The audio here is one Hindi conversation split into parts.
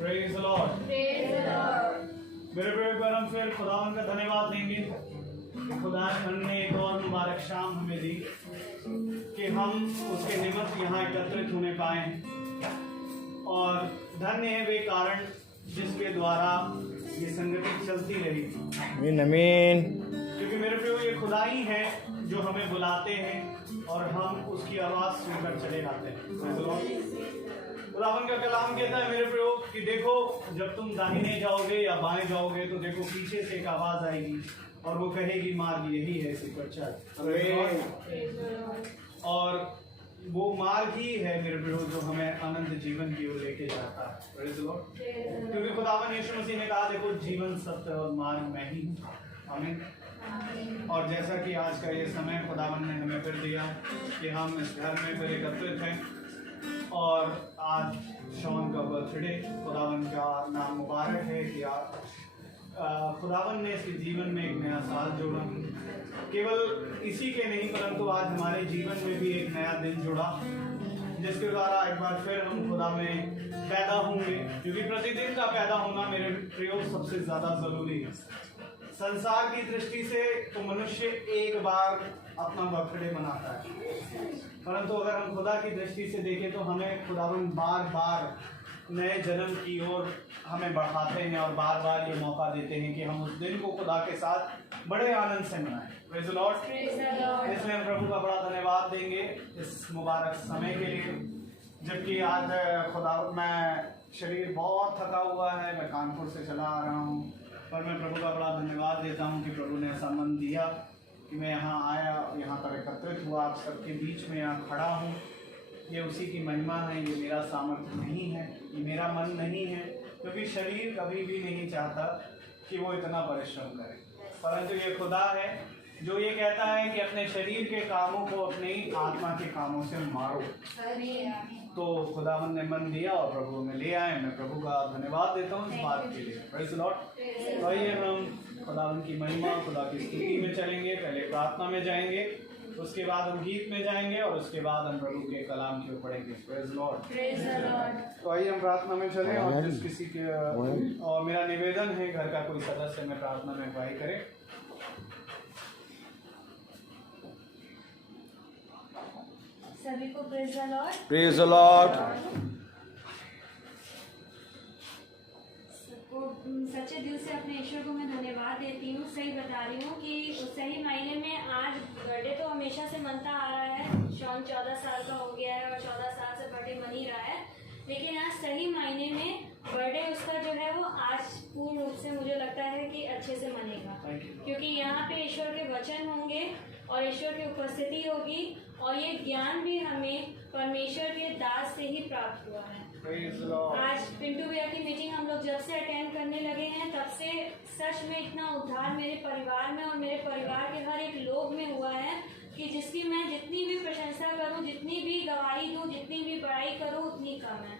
Praise the Lord. मेरे प्रिय पर हम फिर खुदावन का धन्यवाद देंगे कि खुदा ने एक और मुबारक शाम हमें दी कि हम उसके निमित्त यहाँ एकत्रित होने पाए और धन्य है वे कारण जिसके द्वारा ये संगति चलती रही। आमीन। क्योंकि मेरे प्रियो ये खुदा ही है जो हमें बुलाते हैं और हम उसकी आवाज़ सुनकर चले जाते हैं। खुदावन का कलाम कहता है मेरे प्रियो कि देखो जब तुम दाहिने जाओगे या बाएं जाओगे तो देखो पीछे से एक आवाज़ आएगी और वो कहेगी मार्ग यही है, इसी पर चल। और वो मार्ग ही है मेरे प्रियो जो हमें अनंत जीवन की ओर लेके जाता है। क्योंकि खुदावन यीशु मसीह ने कहा देखो जीवन सत्य और मार्ग मैं ही हूँ। आमीन। और जैसा कि आज का ये समय खुदावन ने हमें फिर दिया कि हम इस घर में फिर एकत्रित हैं और आज शॉन का बर्थडे, खुदावन का नाम मुबारक है कि खुदावन ने इसके जीवन में एक नया साल जोड़ा। केवल इसी के नहीं परंतु आज हमारे जीवन में भी एक नया दिन जुड़ा जिसके द्वारा एक बार फिर हम खुदा में पैदा होंगे। क्योंकि प्रतिदिन का पैदा होना मेरे प्रियो सबसे ज़्यादा ज़रूरी है। संसार की दृष्टि से तो मनुष्य एक बार अपना बर्थडे मनाता है, परंतु अगर हम खुदा की दृष्टि से देखें तो हमें खुदावन बार बार नए जन्म की ओर हमें बढ़ाते हैं और बार बार ये मौका देते हैं कि हम उस दिन को खुदा के साथ बड़े आनंद से मनाएं। Praise the Lord. इसमें हम प्रभु का बड़ा धन्यवाद देंगे इस मुबारक समय के लिए। जबकि आज खुदा मैं शरीर बहुत थका हुआ है, मैं कानपुर से चला आ रहा हूँ, पर मैं प्रभु का बड़ा धन्यवाद देता हूँ कि प्रभु ने ऐसा मन दिया कि मैं यहाँ आया, यहाँ पर एकत्रित हुआ, आप सबके बीच में यहाँ खड़ा हूँ। ये उसी की महिमा है, ये मेरा सामर्थ्य नहीं है, ये मेरा मन नहीं है, क्योंकि शरीर कभी भी नहीं चाहता कि वो इतना परिश्रम करे, परंतु ये खुदा है जो ये कहता है कि अपने शरीर के कामों को अपनी आत्मा के कामों से मारो। तो खुदावन ने मन दिया और प्रभु में ले आए। मैं प्रभु का धन्यवाद देता हूँ इस बात के लिए। Praise the Lord. तो आइए हम खुदावन की महिमा, खुदा की स्तुति में चलेंगे। पहले प्रार्थना में जाएंगे, उसके बाद हम गीत में जाएंगे और उसके बाद हम प्रभु के कलाम की ओर पढ़ेंगे। Praise the Lord. तो आइए हम प्रार्थना में चलें और जिस किसी के और मेरा निवेदन है घर का कोई सदस्य में प्रार्थना में अगुवाई करे। सभी को praise the Lord. Praise the Lord. सच्चे दिल से अपने ईश्वर को मैं धन्यवाद देती हूँ। सही बता रही हूँ कि सही मायने में आज बर्थडे तो हमेशा से मनता आ रहा है। शॉन 14 साल का हो गया है और 14 साल से बर्थडे मन ही रहा है, लेकिन आज सही मायने में बर्थडे उसका जो है वो आज पूर्ण रूप से मुझे लगता है कि अच्छे से मनेगा, क्योंकि यहाँ पे ईश्वर के वचन होंगे और ईश्वर की उपस्थिति होगी और ये ज्ञान भी हमें परमेश्वर के दास से ही प्राप्त हुआ है। आज पिंटू भैया की मीटिंग हम लोग जब से अटेंड करने लगे हैं तब से सच में इतना उद्धार मेरे परिवार में और मेरे परिवार के हर एक लोग में हुआ है कि जिसकी मैं जितनी भी प्रशंसा करूं, जितनी भी गवाही दूं, जितनी भी बड़ाई करूं उतनी कम है।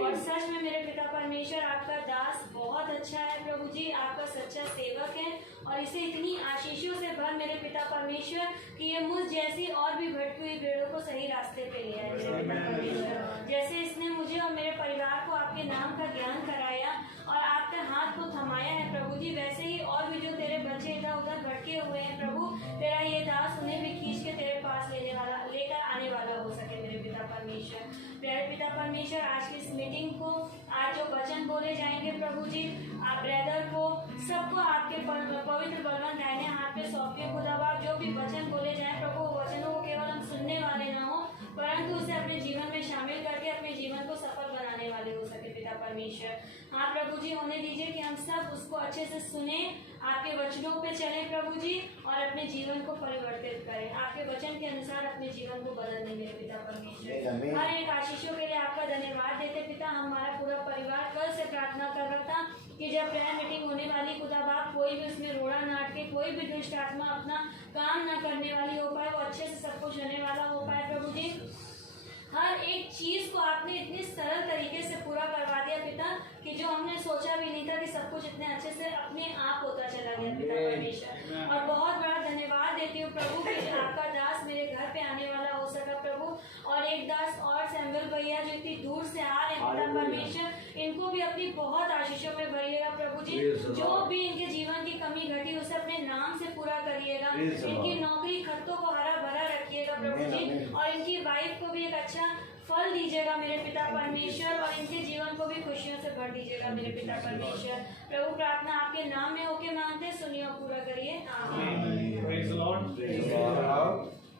और सच में मेरे पिता परमेश्वर आपका दास बहुत अच्छा है प्रभु जी, आपका सच्चा सेवक है और इसे इतनी आशीषों से भर मेरे पिता परमेश्वर कि ये मुझ जैसी और भी भटकी हुई भेड़ों को सही रास्ते पे ले आए मेरे पिता परमेश्वर। जैसे इसने मुझे और मेरे परिवार को आपके नाम का ज्ञान कराया और आपके हाथ को थमाया है प्रभु जी, वैसे ही और भी जो तेरे बच्चे इधर उधर भटके हुए हैं प्रभु, तेरा ये दास उन्हें भी खींच के तेरे पास लेकर आने वाला हो सके मेरे पिता परमेश्वर। प्यारे पिता परमेश्वर, आज की इस मीटिंग को, आज जो वचन बोले जाएंगे प्रभु जी, आप ब्रदर को सबको आपके पवित्र बलवान दाहिने हाथ पे सौंपिए खुदाबाप। जो भी वचन बोले जाए प्रभु, वचनों को केवल हम सुनने वाले ना हो परंतु उसे अपने जीवन में शामिल करके अपने जीवन को सफल बनाने वाले हो सके पिता परमेश्वर। हाँ प्रभु जी, होने दीजिए कि हम सब उसको अच्छे से सुने, आपके वचनों पे चलें प्रभु जी और अपने जीवन को परिवर्तित करें, आपके वचन के अनुसार अपने जीवन को बदल दें मेरे पिता परमेश्वर। हर एक आशीषों के लिए आपका धन्यवाद देते पिता। हमारा पूरा परिवार कल से प्रार्थना कर रहा था कि जब प्रेयर मीटिंग होने वाली खुदा बाप, कोई भी उसमें रोड़ा नाट के, कोई भी दुष्ट आत्मा अपना काम ना करने वाली हो पाए, वो अच्छे से सब कुछ होने वाला हो पाए प्रभु जी। हर एक चीज को आपने इतनी सरल तरीके से पूरा करवा दिया पिता कि जो हमने सोचा भी नहीं था कि सब कुछ इतने अच्छे से अपने आप होता चला गया पिता परमेश्वर। और बहुत बड़ा धन्यवाद देती हूँ प्रभु कि आपका दास मेरे घर पे आने वाला हो सका प्रभु, और एक दास और सैमुअल भैया जो इतनी दूर से आ रहे हैं पिता परमेश्वर, इनको भी भी अपनी बहुत आशीषों में भरिएगा प्रभु जी। जो भी इनके जीवन की कमी घटी उसे अपने नाम से पूरा करिएगा। इनकी नौकरी खत्तों को हरा भरा रखिएगा प्रभु जी, और इनकी वाइफ को भी एक अच्छा फल दीजिएगा मेरे पिता परमेश्वर, और इनके जीवन को भी खुशियों से भर दीजिएगा मेरे पिता परमेश्वर। प्रभु प्रार्थना आपके नाम में होके मांगते, सुनिए और पूरा करिए। आमीन। Praise Lord.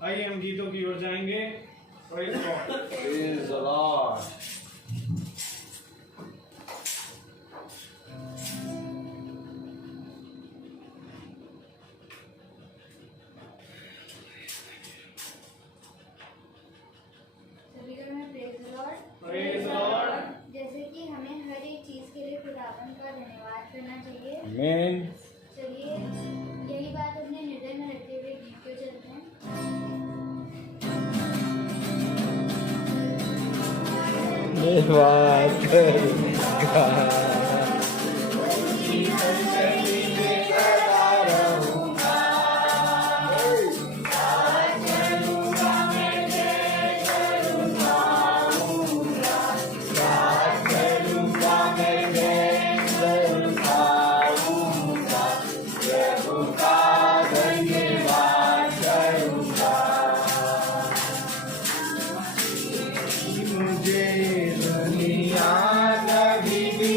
आइए हम गीतों की ओर जाएंगे। Praise Lord. Praise the Lord. सभी को मैं praise the Lord. Praise Lord. जैसे कि हमें हर एक चीज के लिए खुदावन का धन्यवाद करना चाहिए। Amen. चलिए यही बात अपने हृदय में रखते हुए गीत को चलते हैं। धन्यवाद करूंगा। मुझे दुनिया कभी भी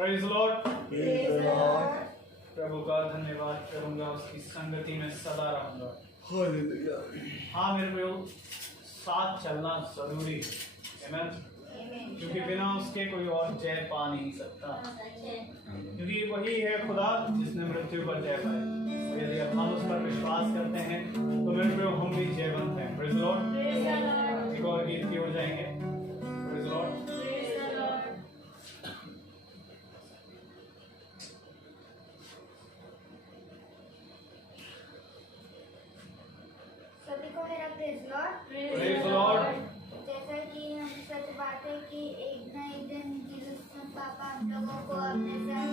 praise Lord. Praise the Lord. प्रभु का धन्यवाद करूंगा, उसकी संगति में सदा रहूंगा। Hallelujah. हाँ मेरे को साथ चलना जरूरी है, आमीन। क्योंकि बिना उसके कोई और जय पा नहीं सकता, क्योंकि वही है खुदा जिसने मृत्यु पर जय पाई। यदि अब हम उस पर विश्वास करते हैं तो मेरे को हम भी जयवंत हैं। Praise Lord. एक और गीत की ओर जाएंगे। Praise Lord. सभी को मेरा प्रेज लॉर्ड। Praise Lord. जैसा कि हम सच बात है कि एक न एक दिन जीसस पापा हम लोगों को अपने साथ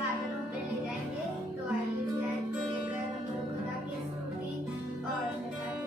बादलों पे ले जाएंगे। तो आइए शायद को लेकर हम लोग खुदा की स्तुति और बताते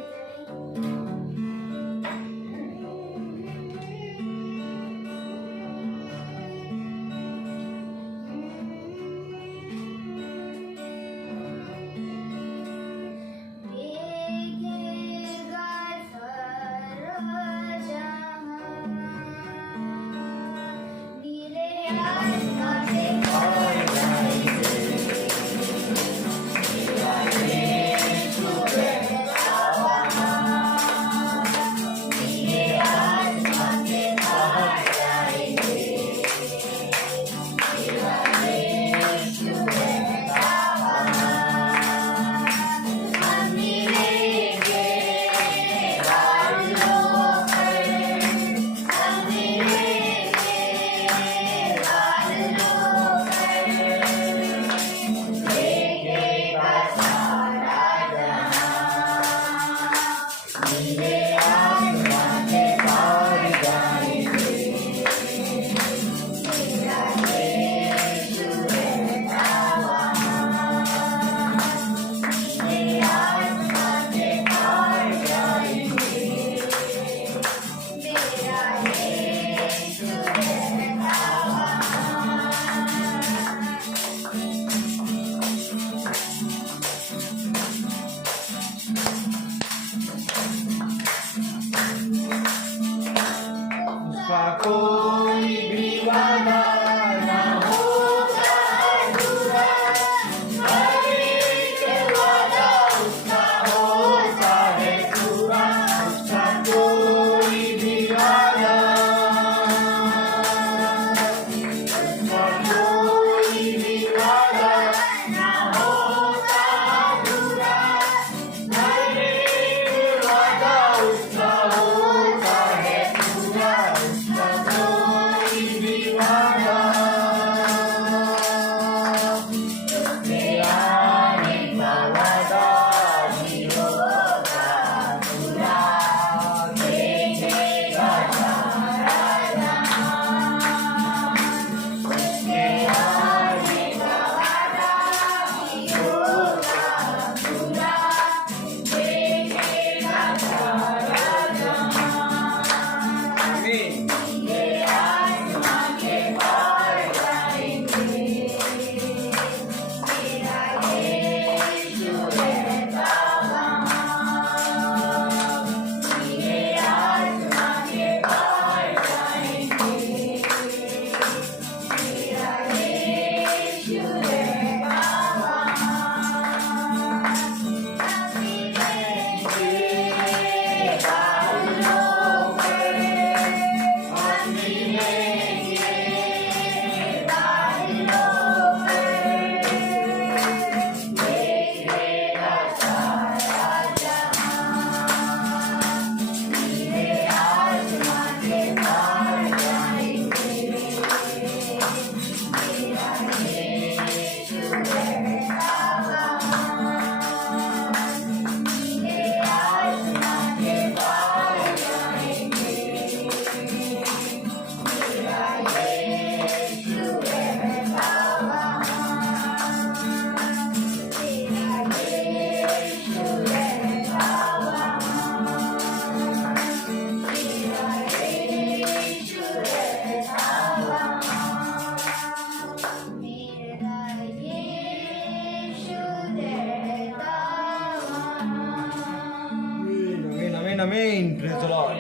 Amen. Praise the Lord.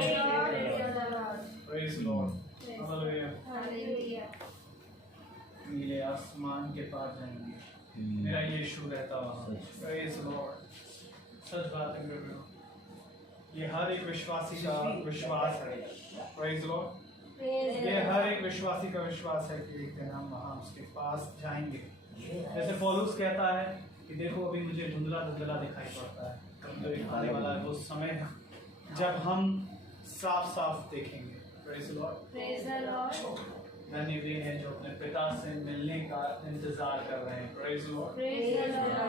Praise the Lord. Hallelujah. Hallelujah. आसमान के पास जाएंगे, मेरा यीशु रहता वहाँ। Praise Lord. सच बात है मेरे प्रियो, ये हर एक विश्वासी का विश्वास है। Praise Lord. ये हर एक विश्वासी का विश्वास है कि एक दिन हम वहाँ उसके पास जाएंगे। जैसे पौलुस कहता है कि देखो अभी मुझे धुंधला धुंधला दिखाई पड़ता है, कभी आने वाला है वो समय जब हम साफ साफ देखेंगे। Praise Lord. धन्य वे हैं जो अपने पिता से मिलने का इंतजार कर रहे हैं। Praise Lord.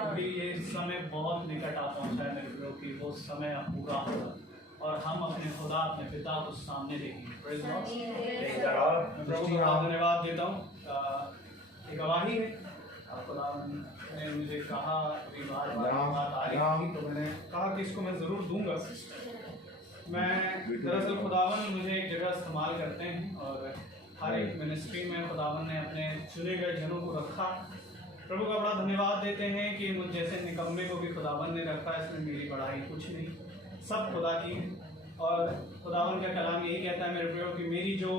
अभी ये समय बहुत निकट आ पहुंचा है मेरे प्रियो कि वो समय अब पूरा होगा और हम अपने खुदा अपने पिता को सामने देखेंगे। Praise Lord. मैं प्रभु को धन्यवाद देता हूँ। एक गवाही है, खुदा ने मुझे कहा अभी बार बात आ रही थी तो मैंने कहा कि इसको मैं ज़रूर दूंगा। मैं दरअसल खुदावन मुझे एक जगह इस्तेमाल करते हैं और हर एक मिनिस्ट्री में खुदावन ने अपने चुने गए जनों को रखा। प्रभु का बड़ा धन्यवाद देते हैं कि मुझ जैसे निकम्मे को भी खुदावन ने रखा। इसमें मेरी बढ़ाई कुछ नहीं, सब खुदा की। और खुदावन का कलाम यही कहता है मेरे प्रियो कि मेरी जो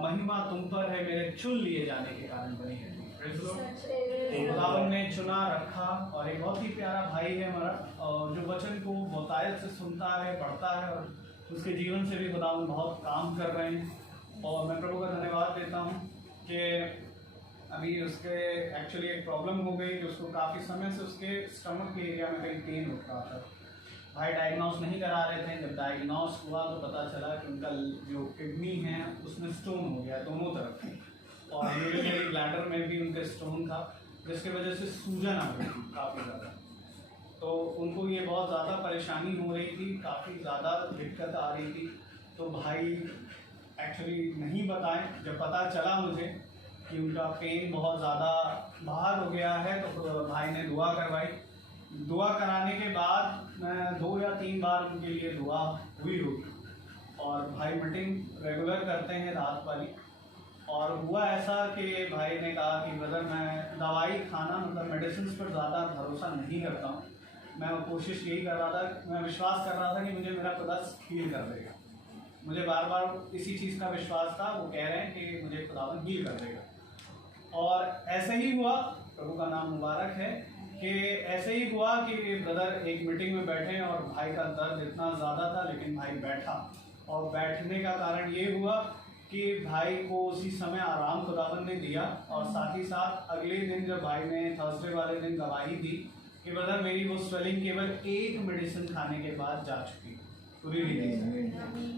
महिमा तुम पर है मेरे चुन लिए जाने के कारण बनी है। खुदावन ने चुना रखा और एक बहुत ही प्यारा भाई है हमारा, और जो वचन को बहुतायत से सुनता है, पढ़ता है और उसके जीवन से भी खुदावन बहुत काम कर रहे हैं। और मैं प्रभु का धन्यवाद देता हूँ कि अभी उसके एक्चुअली एक प्रॉब्लम हो गई कि उसको काफ़ी समय से उसके स्टमक के एरिया में कहीं पेन हो रहा था। भाई डायग्नोस नहीं करा रहे थे। जब डायग्नोस हुआ तो पता चला कि उनका जो किडनी है उसमें स्टोन हो गया दोनों तरफ, और यूरिनरी ब्लैडर में भी उनके स्टोन था, जिसकी वजह से सूजन आ गई थी काफ़ी ज़्यादा। तो उनको ये बहुत ज़्यादा परेशानी हो रही थी, काफ़ी ज़्यादा दिक्कत आ रही थी। तो भाई एक्चुअली नहीं बताएं, जब पता चला मुझे कि उनका पेन बहुत ज़्यादा बाहर हो गया है तो भाई ने दुआ करवाई। दुआ कराने के बाद मैं 2 या 3 बार उनके लिए दुआ हुई होगी, और भाई मीटिंग रेगुलर करते हैं रात वाली। और हुआ ऐसा कि भाई ने कहा कि ब्रदर मैं दवाई खाना मतलब मेडिसिन पर ज़्यादा भरोसा नहीं करता हूँ। मैं कोशिश यही कर रहा था, मैं विश्वास कर रहा था कि मुझे मेरा खुदा हील कर देगा। मुझे बार बार इसी चीज़ का विश्वास था। वो कह रहे हैं कि मुझे खुदावन हील कर देगा, और ऐसे ही हुआ। प्रभु का नाम मुबारक है कि ऐसे ही हुआ कि ब्रदर एक मीटिंग में बैठे और भाई का दर्द इतना ज़्यादा था, लेकिन भाई बैठा, और बैठने का कारण ये हुआ कि भाई को उसी समय आराम खुदावन ने दिया। और साथ ही साथ अगले दिन जब भाई ने थर्सडे वाले दिन गवाही दी कि ब्रदर मेरी वो स्वेलिंग केवल एक मेडिसिन खाने के बाद जा चुकी पूरी रीति।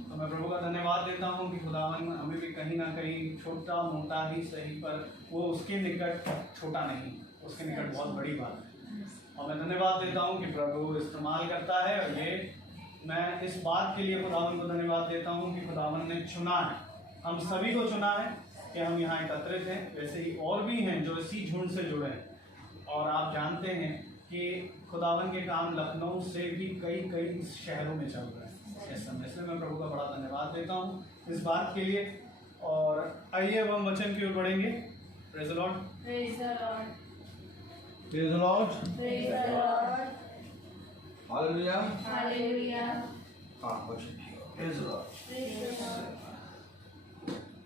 तो मैं प्रभु का धन्यवाद देता हूँ कि खुदावन हमें भी कहीं ना कहीं छोटा मोटा ही सही, पर वो उसके निकट छोटा नहीं, उसके निकट बहुत बड़ी बात है। और मैं धन्यवाद देता हूँ कि प्रभु इस्तेमाल करता है। और ये मैं इस बात के लिए खुदावन को धन्यवाद देता हूँ कि खुदावन ने चुना है, हम सभी को चुना है कि हम यहाँ एकत्रित हैं। वैसे ही और भी हैं जो इसी झुंड से जुड़े हैं। और आप जानते हैं कि खुदावन के काम लखनऊ से भी कई शहरों में चल रहे हैं इस समय। इसलिए मैं प्रभु का बड़ा धन्यवाद देता हूँ इस बात के लिए। और आइए अब हम वचन की ओर बढ़ेंगे। Praise the Lord. Praise the Lord. Praise the Lord. Praise the lord. Hallelujah. Hallelujah. हाँ वचन praise the Lord. Praise the Lord.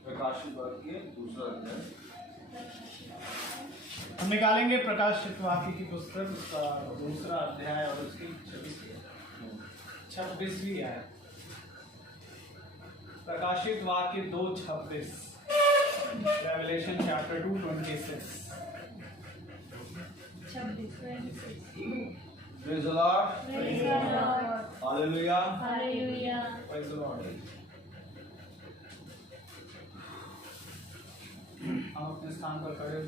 प्रकाशित वाक्य के दूसरा अध्याय हम निकालेंगे प्रकाशित वाक्य की पुस्तक, उसका दूसरा अध्याय और उसकी 26वीं आयत। प्रकाशित वाक्य 2:26। Revelation chapter 2:26। Praise the Lord. Praise the lord. Hallelujah. Hallelujah. Praise the Lord. हम अपने स्थान पर खड़े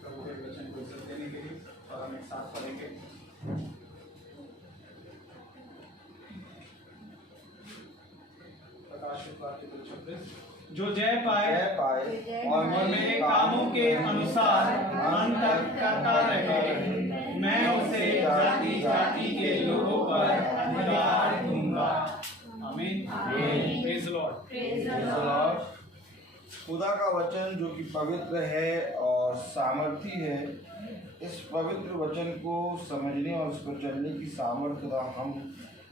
प्रभु के वचन को इज्जत देने के लिए, और हम एक साथ पढ़ेंगे। प्रकाशित वाक्य 2:26। जो जय पाए और और मेरे कामों के अनुसार अंत तक करता रहे, मैं उसे जाति जाति के लोगों पर अधिकार दूंगा। आमीन। Praise the Lord. Praise the praise the Lord. खुदा का वचन जो कि पवित्र है और सामर्थी है, इस पवित्र वचन को समझने और उस पर चलने की सामर्थ्य खुदा हम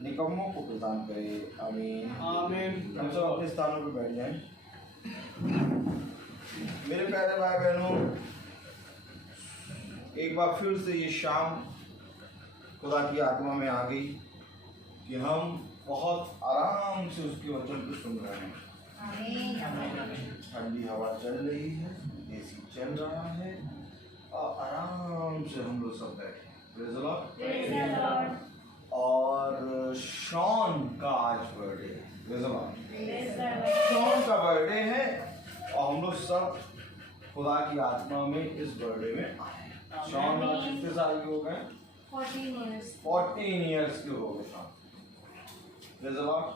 निकम्मों को प्रदान करे। आमीन। आमीन। हम सब अपने स्थानों पर बैठ जाएं। मेरे प्यारे भाई बहनों, एक बार फिर से ये शाम खुदा की आत्मा में आ गई कि हम बहुत आराम से उसके वचन को सुन रहे हैं। ठंडी हवा चल रही है, एसी चल रहा है और आराम से हम लोग सब बैठे। Praise the Lord। और शॉन का आज बर्थडे है। Praise the Lord। शॉन का बर्थडे है और हम लोग सब खुदा की आत्मा में इस बर्थडे में आए हैं। शॉन आज कितने साल के हो गए? 14 ईयर्स के हो गए Shawn. Praise the Lord।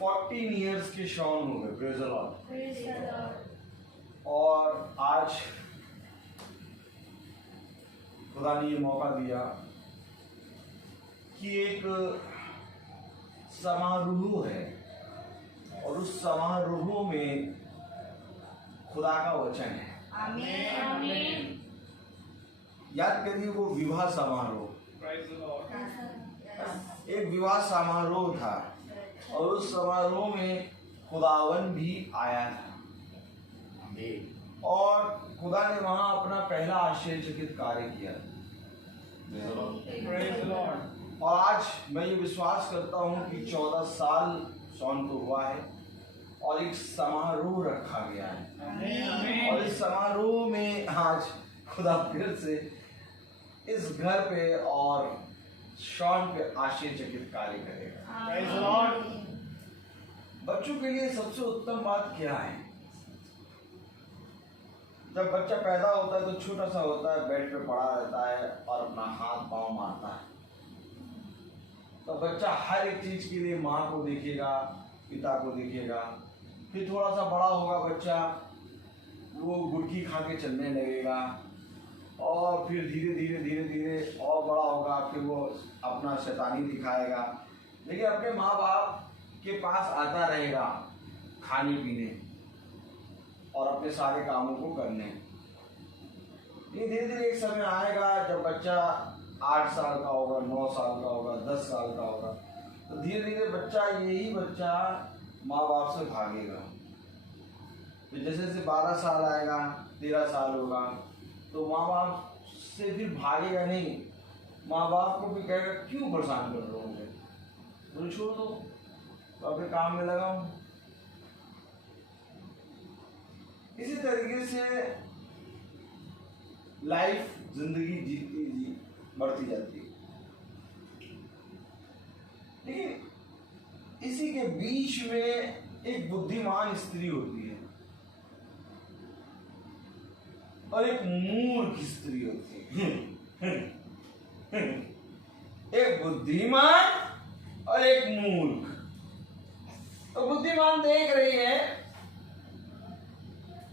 14 years के शॉन हो गए। Praise the Lord। और आज खुदा ने ये मौका दिया कि एक समारोह है और उस समारोह में खुदा का वचन है। आमीन। याद करिए वो विवाह समारोह, एक विवाह समारोह था और उस समारोह में खुदावन भी आया था और खुदा ने वहां अपना पहला आश्चर्यचकित कार्य किया। और आज मैं ये विश्वास करता हूँ कि 14 साल शॉन को हुआ है और एक समारोह रखा गया है और इस समारोह में आज खुदा फिर से इस घर पे और शॉन पे आश्चर्यचकित कार्य करेगा। बच्चों के लिए सबसे उत्तम बात क्या है? जब बच्चा पैदा होता है तो छोटा सा होता है, बेड पे पड़ा रहता है और अपना हाथ पांव मारता है। तो बच्चा हर एक चीज के लिए माँ को देखेगा, पिता को देखेगा। फिर थोड़ा सा बड़ा होगा बच्चा, वो गुटकी खा के चलने लगेगा और फिर धीरे धीरे धीरे धीरे और बड़ा होगा, फिर वो अपना शैतानी दिखाएगा, लेकिन अपने माँ बाप के पास आता रहेगा खाने पीने और अपने सारे कामों को करने। ये धीरे धीरे एक समय आएगा जब बच्चा 8 साल का होगा, 9 साल का होगा, 10 साल का होगा, तो धीरे धीरे बच्चा यही बच्चा माँ बाप से भागेगा। फिर जैसे जैसे 12 साल आएगा, 13 साल होगा, तो माँ बाप से फिर भागेगा नहीं, माँ बाप को भी कहेगा क्यों परेशान कर रहे हो मुझे, तो छोड़ दो, तो अपने काम में लगाओ। इसी तरीके से लाइफ जिंदगी जी बढ़ती जाती है। लेकिन इसी के बीच में एक बुद्धिमान स्त्री होती है और एक मूर्ख स्त्री होती है। एक बुद्धिमान और एक मूर्ख। तो बुद्धिमान देख रही है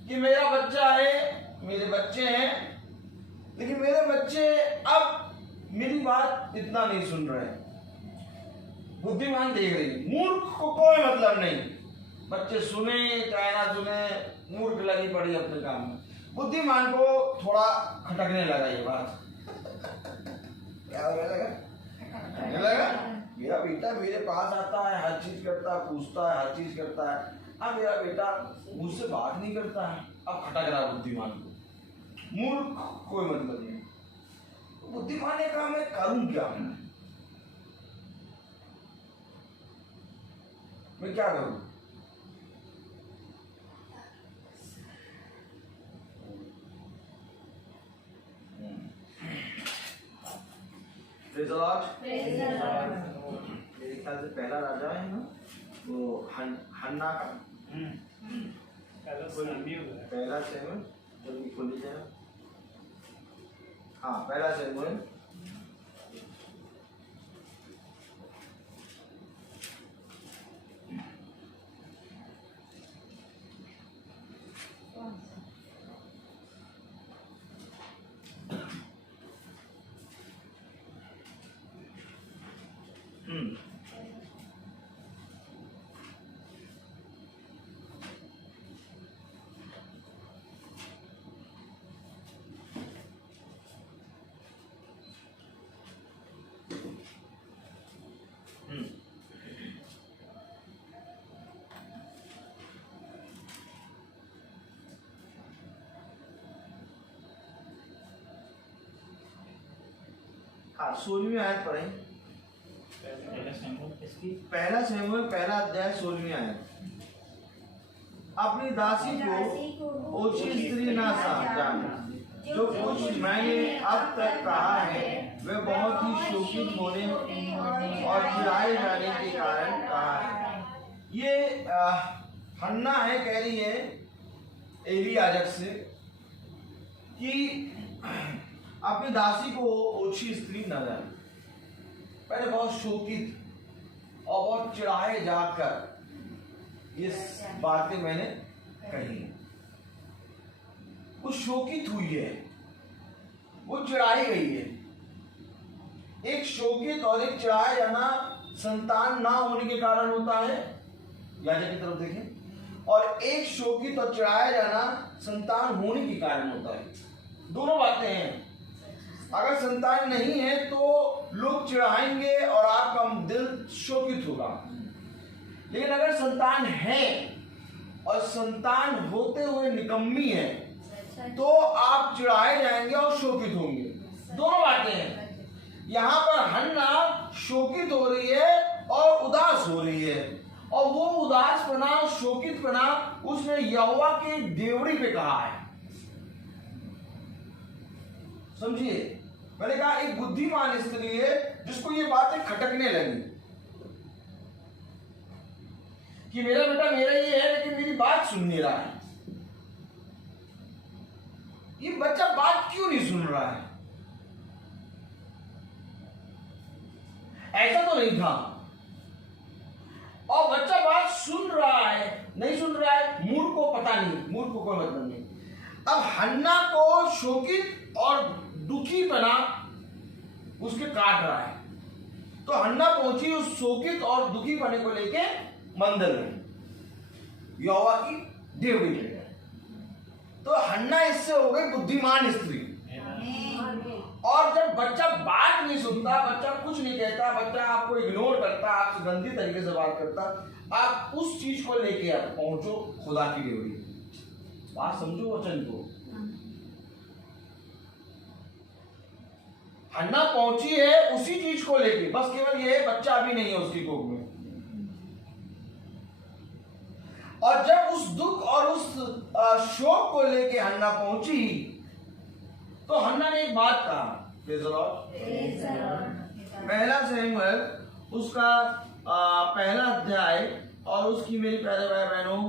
कि मेरा बच्चा है, मेरे बच्चे हैं, लेकिन मेरे बच्चे अब मेरी बात इतना नहीं सुन रहे। बुद्धिमान देख रही, मूर्ख को कोई मतलब नहीं, बच्चे सुने चाहे ना सुने, मूर्ख लगी पड़ी अपने काम में। बुद्धिमान को थोड़ा खटकने लगा ये बात। क्या होने लगा? मेरा बेटा मेरे पास आता है, हर चीज करता है, पूछता है, हर चीज करता है। अब मेरा बेटा मुझसे बात नहीं करता है, अब खटक रहा बुद्धिमान को। मूर्ख कोई मतलब नहीं। तो बुद्धिमान ने कहा मैं करूं क्या, मैं क्या करूं? मेरे ख्याल से पहला राजा है ना, वो हन्ना का पहला सैमुएल, जल्दी खोली जाए। हाँ, पहला सैमुएल हाँ 16वीं आयत पढ़ें। पहला शमूएल पहला अध्याय 16वीं आयत। अपनी दासी को ओछी स्त्री ना जाने, जो कुछ मैंने अब तक कहा है वह बहुत ही शोकित होने और चिढ़ाए जाने के कारण कहा है। ये हन्ना है, कह रही है एली याजक से कि अपनी दासी को ओछी स्त्री न जाने। पहले बहुत शोकित और बहुत चिढ़ाए जाकर ये बातें मैंने कही। वो शोकित हुई है, वो चिढ़ाई गई है। एक शोकित और एक चिढ़ाया जाना संतान ना होने के कारण होता है, याजक की तरफ देखें, और एक शोकित और चिढ़ाया जाना संतान होने के कारण होता है। दोनों बातें हैं। अगर संतान नहीं है तो लोग चिढ़ाएंगे और आपका दिल शोकित होगा, लेकिन अगर संतान है और संतान होते हुए निकम्मी है तो आप चिढ़ाए जाएंगे और शोकित होंगे। दोनों बातें हैं। यहाँ पर हन्ना शोकित हो रही है और उदास हो रही है, और वो उदासपना, शोकितपना उसने यहोवा की देवड़ी पे कहा है। समझिए, मैंने कहा एक बुद्धिमान स्त्री है जिसको ये बातें खटकने लगी कि मेरा बेटा मेरा ये है लेकिन मेरी बात सुन नहीं रहा है। ये बच्चा बात क्यों नहीं सुन रहा है? ऐसा तो नहीं था। और बच्चा बात सुन रहा है, नहीं सुन रहा है, मूड को पता नहीं, मूड को कोई मतलब नहीं। अब हन्ना को शोकित और दुखी पना उसके काट रहा है, तो हन्ना पहुंची उस शोकित और दुखी पने को लेके मंदिर में, यहोवा की देवड़ी में। तो हन्ना इससे हो गई बुद्धिमान स्त्री। और जब बच्चा बात नहीं सुनता, बच्चा कुछ नहीं कहता, बच्चा आपको इग्नोर करता, आपसे गंदी तरीके से बात करता, आप उस चीज को लेके आप पहुंचो खुदा की देवड़ी। बात समझो वचन को। हन्ना पहुंची है उसी चीज को लेके, बस केवल ये बच्चा अभी नहीं है उसकी कोख में। और जब उस दुख और उस शोक को लेके हन्ना पहुंची तो हन्ना ने एक बात कहा। पहला शमूएल उसका पहला अध्याय और उसकी मेरी प्यारे भाई बहनों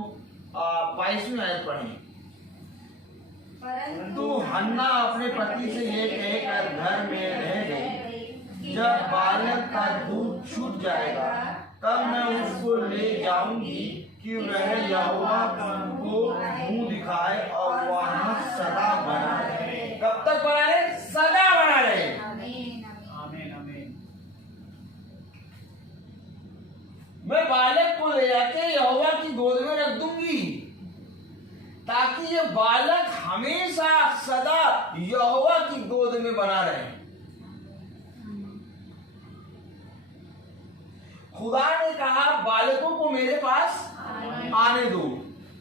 22वीं आयत पढ़ें। परंतु हन्ना अपने पति से ये कहकर घर में रह गई, जब बालक का दूध छूट जाएगा तब मैं उसको ले जाऊंगी कि वह यहोवा को मुंह दिखाए और वहां सदा बना रहे। कब तक बना रहे? सदा बना रहे। आमीन आमीन। मैं बालक को ले जाके यहोवा की गोद में रख दूंगी ताकि ये बालक हमेशा सदा यहोवा की गोद में बना रहे। खुदा ने कहा बालकों को मेरे पास आने दो,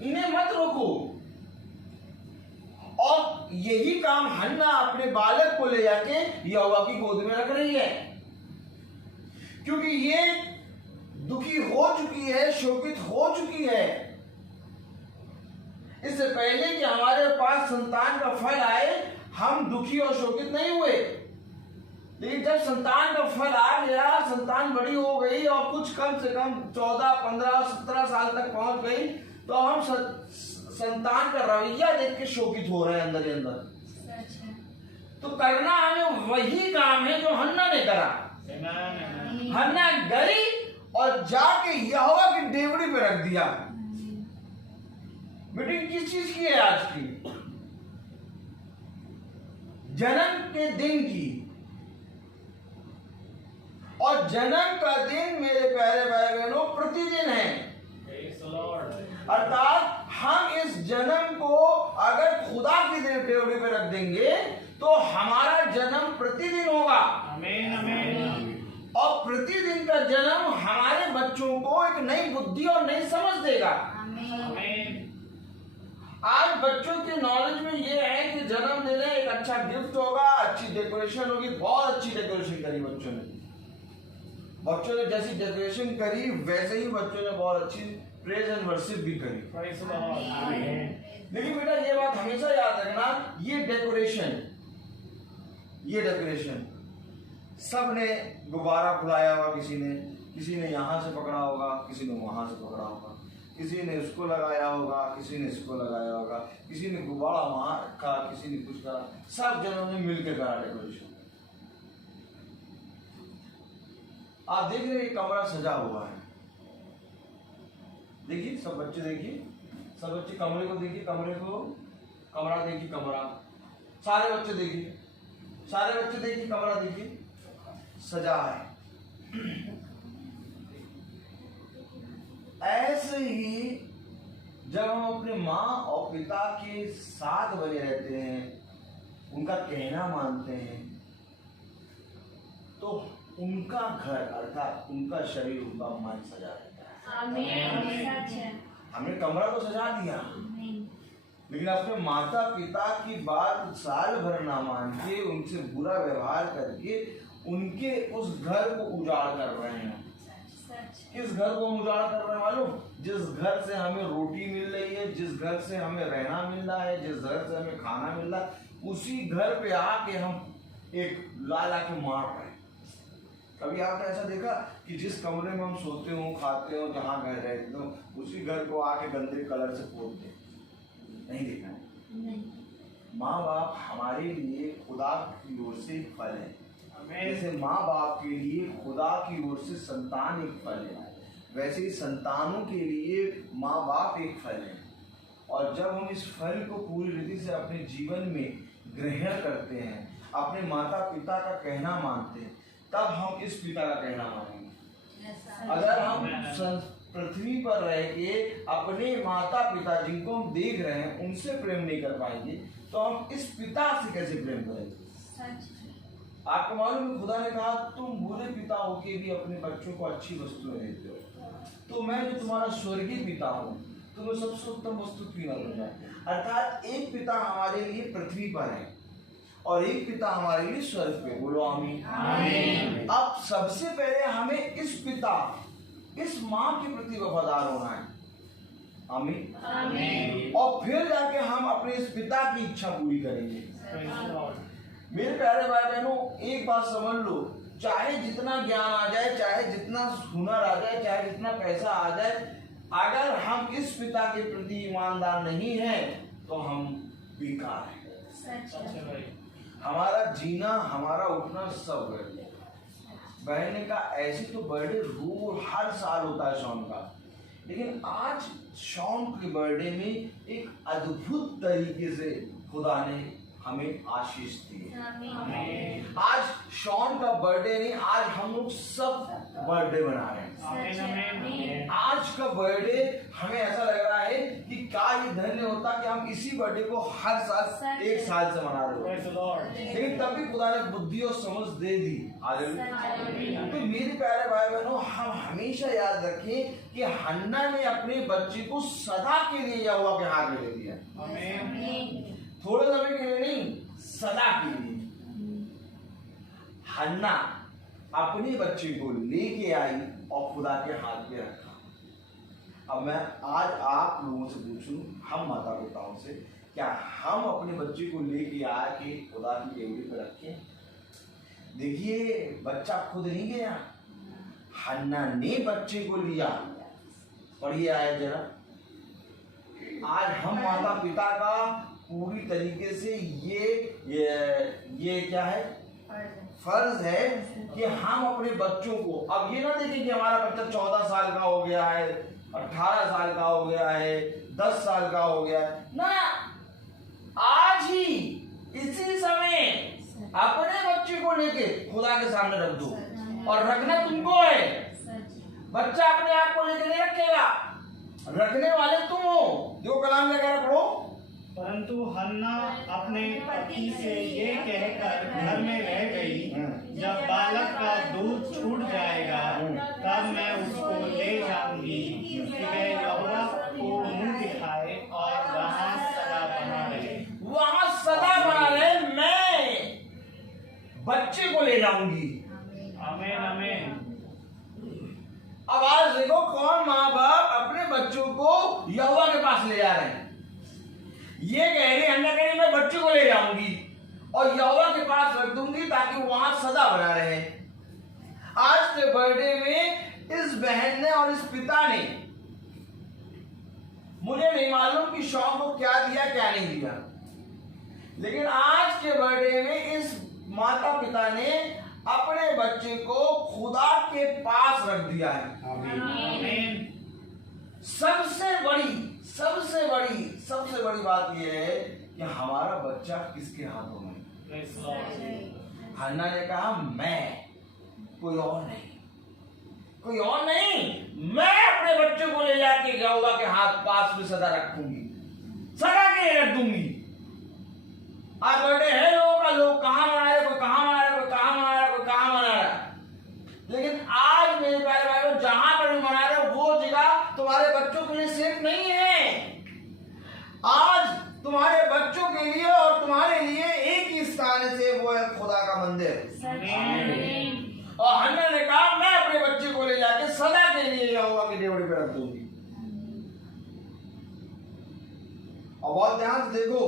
इन्हें मत रोको। और यही काम हन्ना अपने बालक को ले जाके यहोवा की गोद में रख रही है, क्योंकि ये दुखी हो चुकी है, शोकित हो चुकी है। इससे पहले कि हमारे पास संतान का फल आए हम दुखी और शोकित नहीं हुए, लेकिन जब संतान का फल आ गया, संतान बड़ी हो गई और कुछ कम से कम 14, 15, 17 साल तक पहुंच गई, तो हम संतान का रवैया देख के शोकित हो रहे हैं अंदर ही अंदर। तो करना हमें वही काम है जो हन्ना ने करा। हन्ना गई और जाके यहोवा की देवड़ी पे रख दिया। मीटिंग किस चीज की है आज की? जन्म के दिन की। और जन्म का दिन मेरे प्यारे भाई बहनों प्रतिदिन है। अर्थात हम इस जन्म को अगर खुदा की देवड़ी पे रख देंगे तो हमारा जन्म प्रतिदिन होगा। आमीन आमीन। और प्रतिदिन का जन्म हमारे बच्चों को एक नई बुद्धि और नई समझ देगा। आमीन। आज बच्चों के नॉलेज में ये है कि जन्म देने एक अच्छा गिफ्ट होगा, अच्छी डेकोरेशन होगी। बहुत अच्छी डेकोरेशन करी बच्चों ने जैसी डेकोरेशन करी वैसे ही बच्चों ने बहुत अच्छी प्रेज एंड वर्शिप भी करी। Praise the Lord. Amen. लेकिन बेटा ये बात हमेशा याद रखना, ये डेकोरेशन सबने गुब्बारा फुलाया होगा, किसी ने यहाँ से पकड़ा होगा, किसी ने वहां से पकड़ा होगा, किसी ने इसको लगाया होगा, किसी ने इसको लगाया होगा, किसी ने गुब्बारा वहां रखा, किसी ने कुछ करा, सब जनों ने मिलकर करा डेकोरेशन। आप देख रहे हैं कमरा सजा हुआ है, देखिए सब बच्चे, सब बच्चे कमरे को देखिए, कमरा देखिए, सारे बच्चे देखिए, कमरा देखिए सजा है। ऐसे ही जब हम अपने माँ और पिता के साथ बने रहते हैं, उनका कहना मानते हैं, तो उनका घर अर्थात उनका शरीर, उनका मन सजा रहता है। आमीन। हमने कमरा तो सजा दिया, लेकिन अपने माता पिता की बात साल भर ना मान के, उनसे बुरा व्यवहार करके उनके उस घर को उजाड़ कर रहे हैं। किस घर को हम उजाड़ कर रहे हैं मालूम? जिस घर से हमें रोटी मिल रही है, जिस घर से हमें रहना मिल रहा है, जिस घर से हमें खाना मिल रहा है, उसी घर पे आके हम एक ला के मार रहे हैं। कभी आपने ऐसा देखा कि जिस कमरे में हम सोते हो, खाते हो, जहाँ घर रहते हो, उसी घर को आके गंदे कलर से पोत दे? नहीं देखा है। माँ बाप हमारे लिए खुदा की ओर से फल है। जैसे माँ बाप के लिए खुदा की ओर से संतान एक फल है, वैसे ही संतानों के लिए माँ बाप एक फल है। और जब हम इस फल को पूरी रीति से अपने जीवन में ग्रहण करते हैं, अपने माता पिता का कहना मानते हैं, तब हम इस पिता का कहना मानेंगे। अगर हम पृथ्वी पर रह के अपने माता पिता जिनको हम देख रहे हैं उनसे प्रेम नहीं कर पाएंगे, तो हम इस पिता से कैसे प्रेम करेंगे? आपको मालूम है खुदा ने कहा तुम बुरे पिता होके भी अपने बच्चों को अच्छी वस्तुएं देते हो, तो मैं जो तुम्हारा स्वर्गीय पिता हूँ तुम्हें सबसे उत्तम वस्तु क्यों न जाए। अर्थात एक पिता हमारे लिए पृथ्वी पर है और एक पिता हमारे लिए स्वर्ग पे। बोलो आमीन। आमीन। अब सबसे पहले हमें इस पिता, इस माँ के प्रति वफादार होना है। आमीन। आमीन। और फिर जाके हम अपने इस पिता की इच्छा पूरी करेंगे। मेरे प्यारे भाई बहनों, एक बात समझ लो, चाहे जितना ज्ञान आ जाए, चाहे जितना हुनर आ जाए, चाहे जितना पैसा आ जाए, अगर हम इस पिता के प्रति ईमानदार नहीं हैं तो हम बेकार हैं। हमारा जीना, हमारा उठना सब गड़बड़। बहने का ऐसे तो बर्थडे रोज हर साल होता है शॉन का, लेकिन आज शॉन के बर्थडे में एक अद्भुत तरीके से खुदा ने हमें आशीष दी है। आज शॉन का बर्थडे नहीं, आज हम लोग सब बर्थडे मना रहे हैं। आज का बर्थडे हमें ऐसा लग रहा है कि क्या ये धन्य होता कि हम इसी बर्थडे को हर साल एक साल से मना रहे हैं। लेकिन तब भी खुदा ने बुद्धि और समझ दे दी। तो मेरे प्यारे भाई बहनों, हम हमेशा याद रखें कि हन्ना ने अपने बच्चे को सदा के लिए यहोवा के हाथ में दे दिया। थोड़े समय के लिए नहीं, सदा के लिए। हन्ना अपने बच्चे को लेके आई और खुदा के हाथ में रखा। अब मैं आज आप लोगों से पूछूं, हम माता पिताओं से, क्या हम अपने बच्चे को लेके आके खुदा की टेबल पर रखें? देखिए, बच्चा खुद नहीं गया, हन्ना ने बच्चे को लिया। पढ़िए आया जरा। आज हम माता पिता का पूरी तरीके से ये क्या है, फर्ज है कि हम अपने बच्चों को, अब ये ना देखें कि हमारा बच्चा 14 साल का हो गया है, 18 साल का हो गया है, 10 साल का हो गया है ना, आज ही इसी समय अपने बच्चे को लेके खुदा के सामने रख दो। और रखना तुमको है, बच्चा अपने आप को लेके नहीं रखेगा, रखने वाले तुम हो। जो कलाम में कह रहा पढ़ो, परंतु हन्ना अपने पति से ये कहकर घर में रह गई, जब बालक का दूध छूट जाएगा तब मैं उसको ले जाऊंगी कि वह यहोवा को मुंह दिखाए और वहां को ले जाऊंगी। आमीन आमीन। अब आज देखो कौन माँ बाप अपने बच्चों को यहोवा के पास ले जा रहे हैं। ये कह रही अन्ना कह रही मैं बच्चों को ले जाऊंगी और यहोवा के पास रख दूंगी ताकि वहां सदा बना रहे। आज के बर्थडे में इस बहन ने और इस पिता ने, मुझे नहीं मालूम कि शौक को क्या दिया क्या नहीं दिया, लेकिन आज के बर्थडे में इस माता पिता ने अपने बच्चे को खुदा के पास रख दिया है। आमीन। सबसे बड़ी बात यह है कि हमारा बच्चा किसके हाथों में। Praise Lord. हन्ना ने कहा मैं, कोई और नहीं, मैं अपने बच्चे को ले जाके यहोवा के हाथ पास में सदा रखूंगी, सदा के लिए रख दूंगी। आज बर्थडे है लोगों का, लोग कहां मना रहे, कोई कहां मना रहा, कोई कहां मना रहा, कोई कहां मना रहा। लेकिन आज मेरे प्यारे भाइयों, जहां पर भी मना रहे हो वो जगह तुम्हारे बच्चों के लिए सेफ नहीं है। आज तुम्हारे बच्चों के लिए और तुम्हारे लिए एक ही स्थान से, वो है खुदा का मंदिर। आमीन। और हन्ना ने कहा मैं अपने बच्चे को ले जाके सदा के लिए यहोवा की डेवड़ी पे रख दूंगी। और बहुत ध्यान से देखो,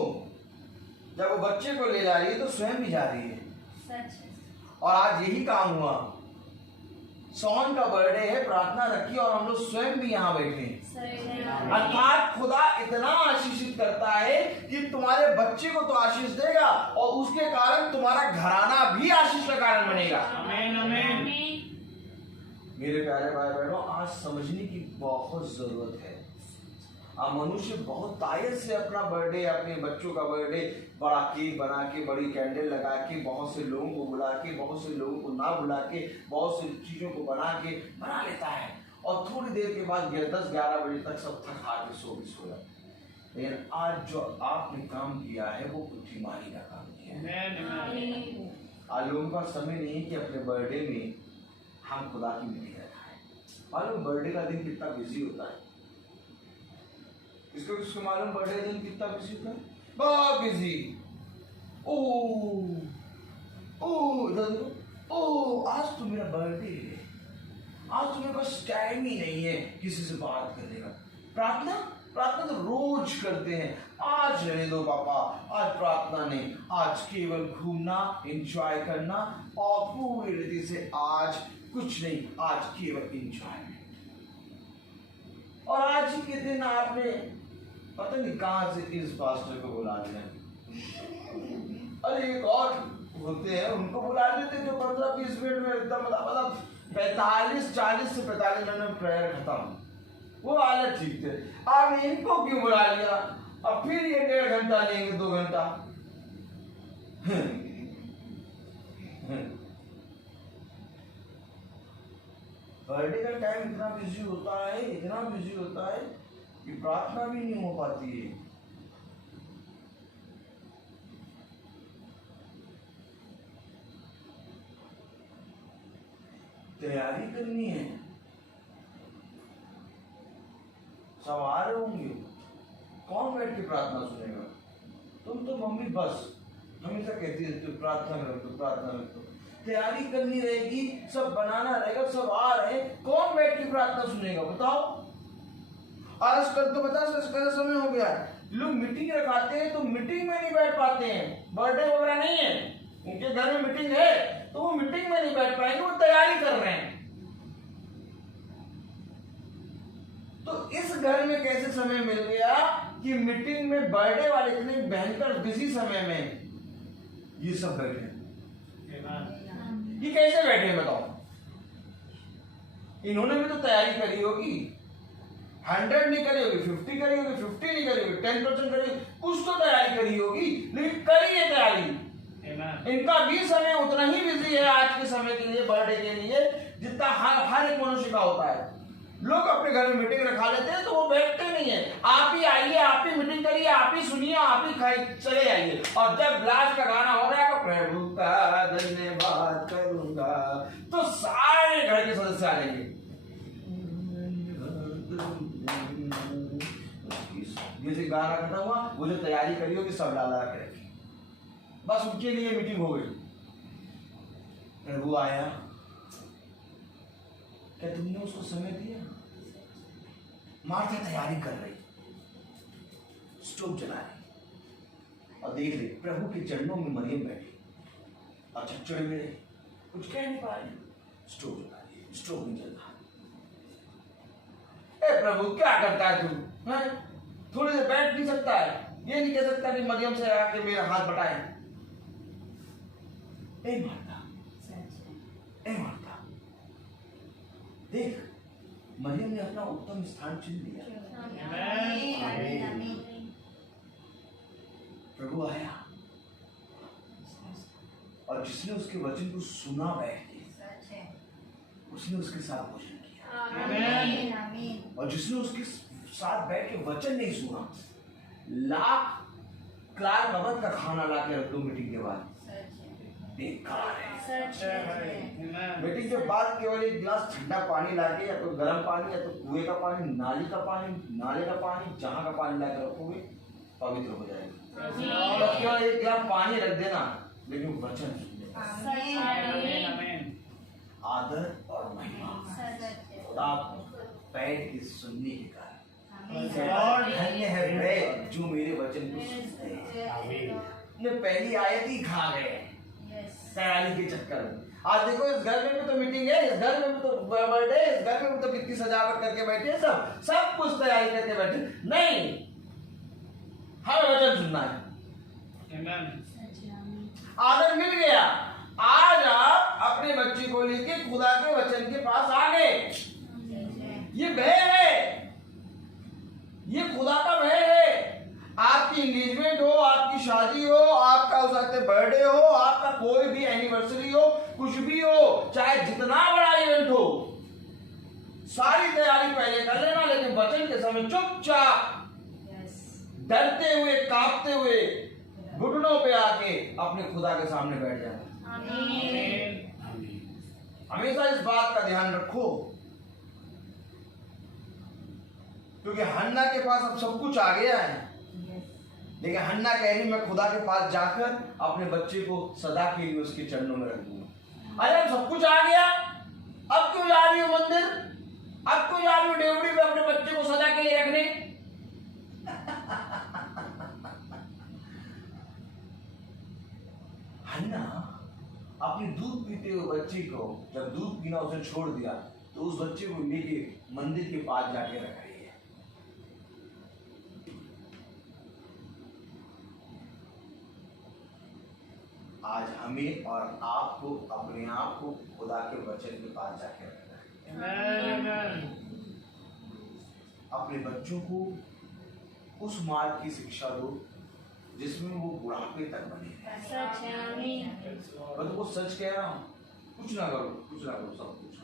जब वो बच्चे को ले जा रही है तो स्वयं भी जा रही है। सच। और आज यही काम हुआ, सोन का बर्थडे है, प्रार्थना रखी और हम लोग स्वयं भी यहाँ बैठे हैं। अर्थात खुदा इतना आशीषित करता है कि तुम्हारे बच्चे को तो आशीष देगा और उसके कारण तुम्हारा घराना भी आशीष का कारण बनेगा। आमीन आमीन। मेरे प्यारे भाई बहनों, आज समझने की बहुत जरूरत है। मनुष्य बहुत तायत से अपना बर्थडे, अपने बच्चों का बर्थडे बड़ा केक बना के, बड़ी कैंडल लगा के, बहुत से लोगों को बुला के, बहुत से लोगों को ना बुला के, बहुत सी चीजों को बना के बना लेता है और थोड़ी देर के बाद 10-11 बजे तक सब थक हार के सो जाते। लेकिन आज जो आपने काम किया है वो बुद्धिमानी का काम किया है। आज लोगों का समय नहीं है कि अपने बर्थडे में हम खुदा की मीटिंग रखाएं। मालूम बर्थडे का दिन कितना बिजी होता है? इसको मालूम बर्थडे दिन कितना बिजी होता है? बहुत बिजी। आज तो मेरा बर्थडे है, आज तो मेरे पास टाइम ही नहीं है किसी से बात करने का। प्रार्थना तो रोज करते हैं, आज रहने दो पापा, आज प्रार्थना नहीं, आज केवल घूमना, एंजॉय करना और पूरी रीति से आज कुछ नहीं, आज केवल एंजॉयमेंट। और आज ही के दिन आपने पता नहीं कहां से इस पास्टर को बुला लिया। अरे एक और होते हैं, उनको बुला लेते जो 15-20 मिनट में एकदम मतलब 40 से 45 मिनट में प्रेयर खत्म, वो हालत ठीक थे। आपने इनको क्यों बुला लिया? अब फिर ये 1.5 घंटा लेंगे, 2 घंटा। बर्थडे का टाइम इतना बिजी होता है कि प्रार्थना भी नहीं हो पाती है। तैयारी करनी है, सब आ रहे होंगे, कौन बैठ के प्रार्थना सुनेगा? तुम तो मम्मी बस हमेशा कहती है तो प्रार्थना रखो। तैयारी करनी रहेगी, सब बनाना रहेगा, सब आ रहे हैं, कौन बैठ के प्रार्थना सुनेगा बताओ? आजकल तो 50 का समय हो गया, लोग मीटिंग रखाते हैं तो मीटिंग में नहीं बैठ पाते हैं। बर्थडे वगैरह नहीं है, उनके घर में मीटिंग है तो वो मीटिंग में नहीं बैठ पाएंगे, वो तैयारी कर रहे हैं। तो इस घर में कैसे समय मिल गया कि मीटिंग में बर्थडे वाले इतने भयंकर बिजी समय में ये सब बैठे? ये कैसे बैठे बताओ? इन्होंने भी तो तैयारी करी होगी, 100 नहीं करी होगी, 50 करी होगी, 50 नहीं करी होगी, 10% करी होगी, कुछ तो तैयारी करी होगी, लेकिन करी है तैयारी। इनका भी समय उतना ही बिजी है आज के समय के लिए, बर्थडे के लिए, जितना हर एक मनुष्य का होता है। लोग अपने घर में मीटिंग रखा लेते हैं तो वो बैठते नहीं है। आप ही आइए, आप ही मीटिंग करिए, आप ही सुनिए, आप ही खाई चले आइए, और जब लास्ट का गाना हो रहा है प्रभु का धन्यवाद करूंगा तो सारे घर के सदस्य आ जाएंगे। जैसे गाना खत्म हुआ, वो जो तैयारी करी होगी सब डाला के रखी, बस उनके लिए मीटिंग हो गई। प्रभु आया, क्या तुमने उसको समय दिया? मार्था तैयारी कर रही, स्टोव जला रही और देख रही प्रभु के चरणों में मरियम बैठी और चच्चड़ में रही, कुछ कह नहीं पा रही, स्टोव जला रही, स्टोव नहीं जल रहा। ए प्रभु क्या करता है तू? हाँ? थोड़ी देर बैठ नहीं सकता है? ये नहीं कह सकता कि मरियम से आके मेरा हाथ बटाए? ए मार्था, ए मार्था, देख मरियम ने अपना उत्तम स्थान चुन लिया। प्रभु आया और जिसने उसके वचन को सुना बैठ के, उसने उसके साथ भोजन किया। और जिसने उसके साथ बैठ के वचन नहीं सुना, लाख क्लार्क अवध का खाना ला के रख दो मीटिंग के बाद, बेकार है। मीटिंग के बाद केवल एक गिलास ठंडा पानी लाके, या तो गर्म पानी, या तो कुएं का पानी, नाली का पानी, नाले का पानी, जहाँ का पानी लाके रखोगे पवित्र हो जाएगा। और केवल एक गिलास पानी रख देना, लेकिन वचन आदर और महिमा खुदा पैर के सुनने के कारण। धन्य है वे जो मेरे वचन को सुनते हैं। ने पहली आयत ही खा गए तैयारी के चक्कर में। आज देखो इस घर में भी तो मीटिंग है, इस घर में भी तो बर्थडे, इस घर में भी तो कितनी सजावट करके बैठे, सब कुछ तैयारी करके बैठे। नहीं, हर वचन सुनना है। आदर मिल गया। आज आप अपने बच्चे को लेके खुदा के वचन के पास आ गए। ये भय है, ये खुदा का भय है। आपकी इंगेजमेंट हो, आपकी शादी हो, आपका हो सकता है बर्थडे हो, आपका कोई भी एनिवर्सरी हो, कुछ भी हो, चाहे जितना बड़ा इवेंट हो, सारी तैयारी पहले कर लेना, लेकिन वचन के समय चुपचाप डरते हुए, कांपते हुए घुटनों पे आके अपने खुदा के सामने बैठ जाना। हमेशा इस बात का ध्यान रखो, क्योंकि हन्ना के पास अब सब कुछ आ गया है, लेकिन हन्ना कह रही मैं खुदा के पास जाकर अपने बच्चे को सदा के लिए उसके चरणों में रख दूंगा। अरे सब कुछ आ गया, अब क्यों जा रही हो मंदिर? अब क्यों जा रही हो डेवड़ी में अपने बच्चे को सदा के लिए रखने? हन्ना अपने दूध पीते हुए बच्चे को जब दूध पीना उसे छोड़ दिया, तो उस बच्चे को लेके मंदिर के पास जाके रख रही है। आज हमें और आपको अपने आप को खुदा के वचन के पास जाके रखना है। अपने बच्चों को उस मार्ग की शिक्षा दो जिसमें वो बुढ़ापे तक बने। मैं तुमको सच कह रहा हूँ, कुछ ना करो, कुछ ना करो, सब कुछ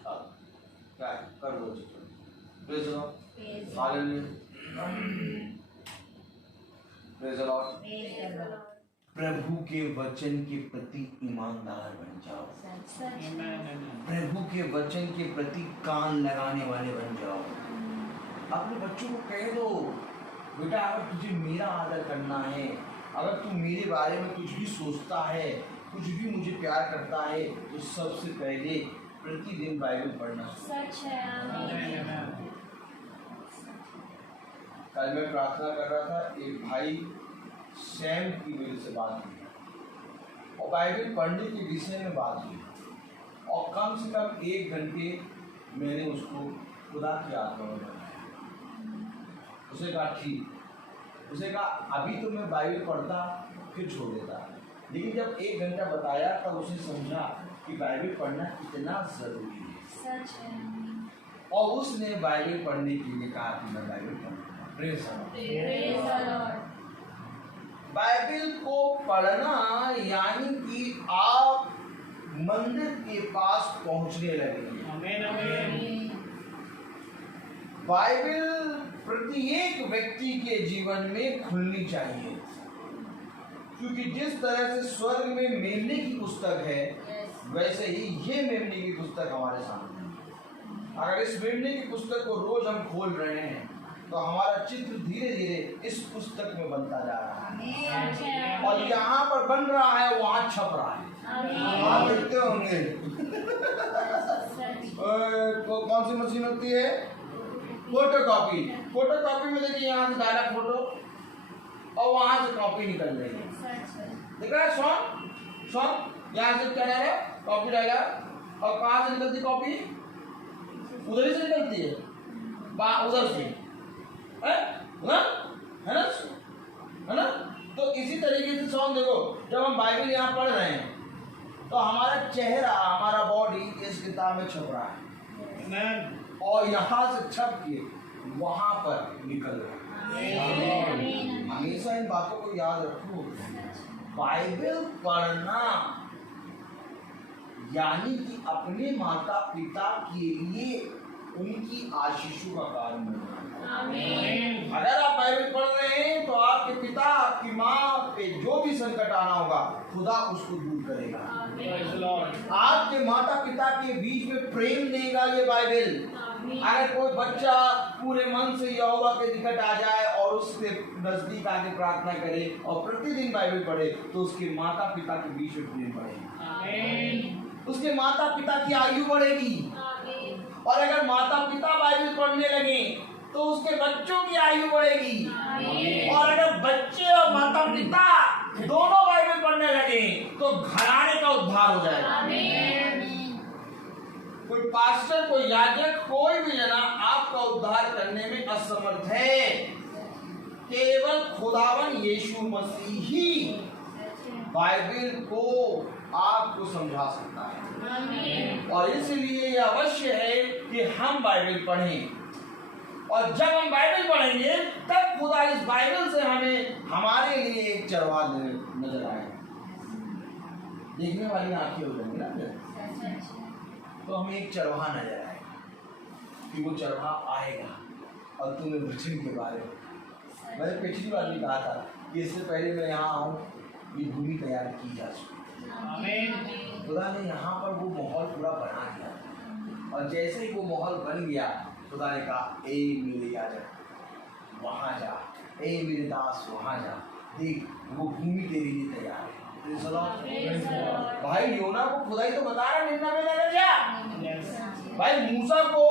क्या कर दो। Praise the lord, hallelujah, praise the lord. प्रभु के वचन के प्रति ईमानदार बन जाओ। प्रभु के वचन के प्रति कान लगाने वाले बन जाओ। अपने बच्चों को कह दो, बेटा अगर तुझे मेरा आदर करना है, अगर तू मेरे बारे में कुछ भी सोचता है, कुछ भी मुझे प्यार करता है, तो सबसे पहले प्रतिदिन बाइबल पढ़ना। सच है। कल मैं प्रार्थना कर रहा था, एक भाई सैम की मेरे से बात हुई और बाइबल पढ़ने के विषय में बात हुई, और कम से कम 1 घंटे मैंने उसको खुदा की आत्मा में बताया। उसे कहा ठीक, उसे कहा अभी तो मैं बाइबल पढ़ता फिर छोड़ देता, लेकिन जब 1 घंटा बताया तब उसे समझा कि बाइबल पढ़ना कितना जरूरी है। सच है। और उसने बाइबल पढ़ने के लिए कहा कि मैं बाइबल पढ़ूंगा। Praise the Lord. बाइबल को पढ़ना यानी कि आप मंदिर के पास पहुंचने लगे। बाइबल प्रत्येक व्यक्ति के जीवन में खुलनी चाहिए, क्योंकि जिस तरह से स्वर्ग में मेमने की पुस्तक है, वैसे ही ये मेमने की पुस्तक हमारे सामने है। अगर इस मेमने की पुस्तक को रोज हम खोल रहे हैं, तो हमारा चित्र धीरे धीरे इस पुस्तक में बनता जा रहा है, और यहाँ पर बन रहा है, वहाँ छप रहा है। आप देखते होंगे। कौन सी मशीन होती है? फोटोकॉपी। फोटोकॉपी में देखिए यहाँ से डाला फोटो और वहां से कॉपी निकल रही है। देख रहा है सॉन्ग यहाँ से क्या डाला, कॉपी डाला और कहाँ से निकलती कॉपी? उधर ही से निकलती है, उधर से है ना। तो इसी तरीके से सॉन्ग देखो, जब हम बाइबल यहाँ पढ़ रहे हैं तो हमारा चेहरा, हमारा बॉडी इस किताब में छप रहा है और यहाँ से छप के वहां पर निकल रहा है। हमेशा इन बातों को याद रखो। बाइबल पढ़ना यानी कि अपने माता पिता के लिए उनकी आशीषों का कारण बनना। अगर आप बाइबल पढ़ रहे हैं तो आपके पिता, आपकी माँ पे जो भी संकट आना होगा खुदा उसको दूर करेगा। आपके माता पिता के बीच में प्रेम देगा ये बाइबल। अगर कोई बच्चा पूरे मन से यहोवा के निकट आ जाए और उसके नजदीक आके प्रार्थना करे और प्रतिदिन बाइबल पढ़े तो उसके माता पिता के बीच में प्रेम बढ़ेगा, उसके माता पिता की आयु बढ़ेगी। और अगर माता पिता बाइबल पढ़ने लगे तो उसके बच्चों की आयु बढ़ेगी। और अगर बच्चे और माता पिता दोनों बाइबल पढ़ने लगे तो घराने का उद्धार हो जाएगा। कोई पास्टर, कोई याजक, कोई भी जना आपका उद्धार करने में असमर्थ है। केवल खुदावन यीशु मसीह ही बाइबल को आपको समझा सकता है। और इसलिए यह अवश्य है कि हम बाइबल पढ़ें। और जब हम बाइबल पढ़ेंगे तब खुदा इस बाइबल से हमें हमारे लिए एक चरवाहा नजर आएगा। देखने वाली आंखें हो जाएंगी ना, तो हमें एक चरवाहा नजर आएगा कि वो चरवाहा आएगा और तुम्हें वचन के बारे में। मैंने पिछली बार भी कहा था कि इससे पहले मैं यहाँ आऊँ ये भूमि तैयार की जा चुकी। खुदा ने यहाँ पर वो माहौल पूरा बना दिया और जैसे ही वो माहौल बन गया खुदा ने कहा, ए मेरे याजक वहाँ जा, ए मेरे दास वहाँ जा, देख वो भूमि तेरे लिए तैयार है। भाई योना को खुदा ही तो बता रहा है निन्ना में नजर जा। भाई मूसा को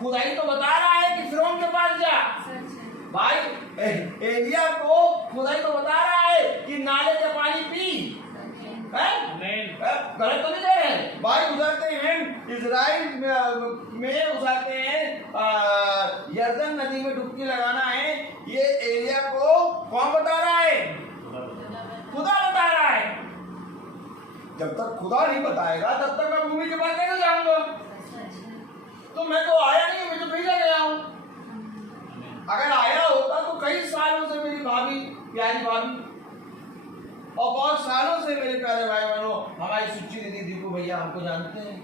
खुदा ही तो बता रहा है कि फिरौन के पास जा। भाई एलिया को खुदा ही तो बता रहा है कि नाले का पानी पी। गलत तो नहीं दे रहे हैं भाई। उजाते हैं इजराइल में उजाते हैं यर्दन नदी में डुबकी लगाना है, ये एलिया को कौन बता रहा है? खुदा बता रहा है। जब तक खुदा नहीं बताएगा तब तक मैं भूमि के पास कैसे जाऊंगा? तो मैं तो आया नहीं, मैं तो भेजा गया हूँ। अगर आया होता तो कई सालों से मेरी भाभी, प्यारी भाभी और बहुत सालों से मेरे प्यारे भाई बहनों, हमारी सुच्ची दीदी, दीपू भैया हमको जानते हैं,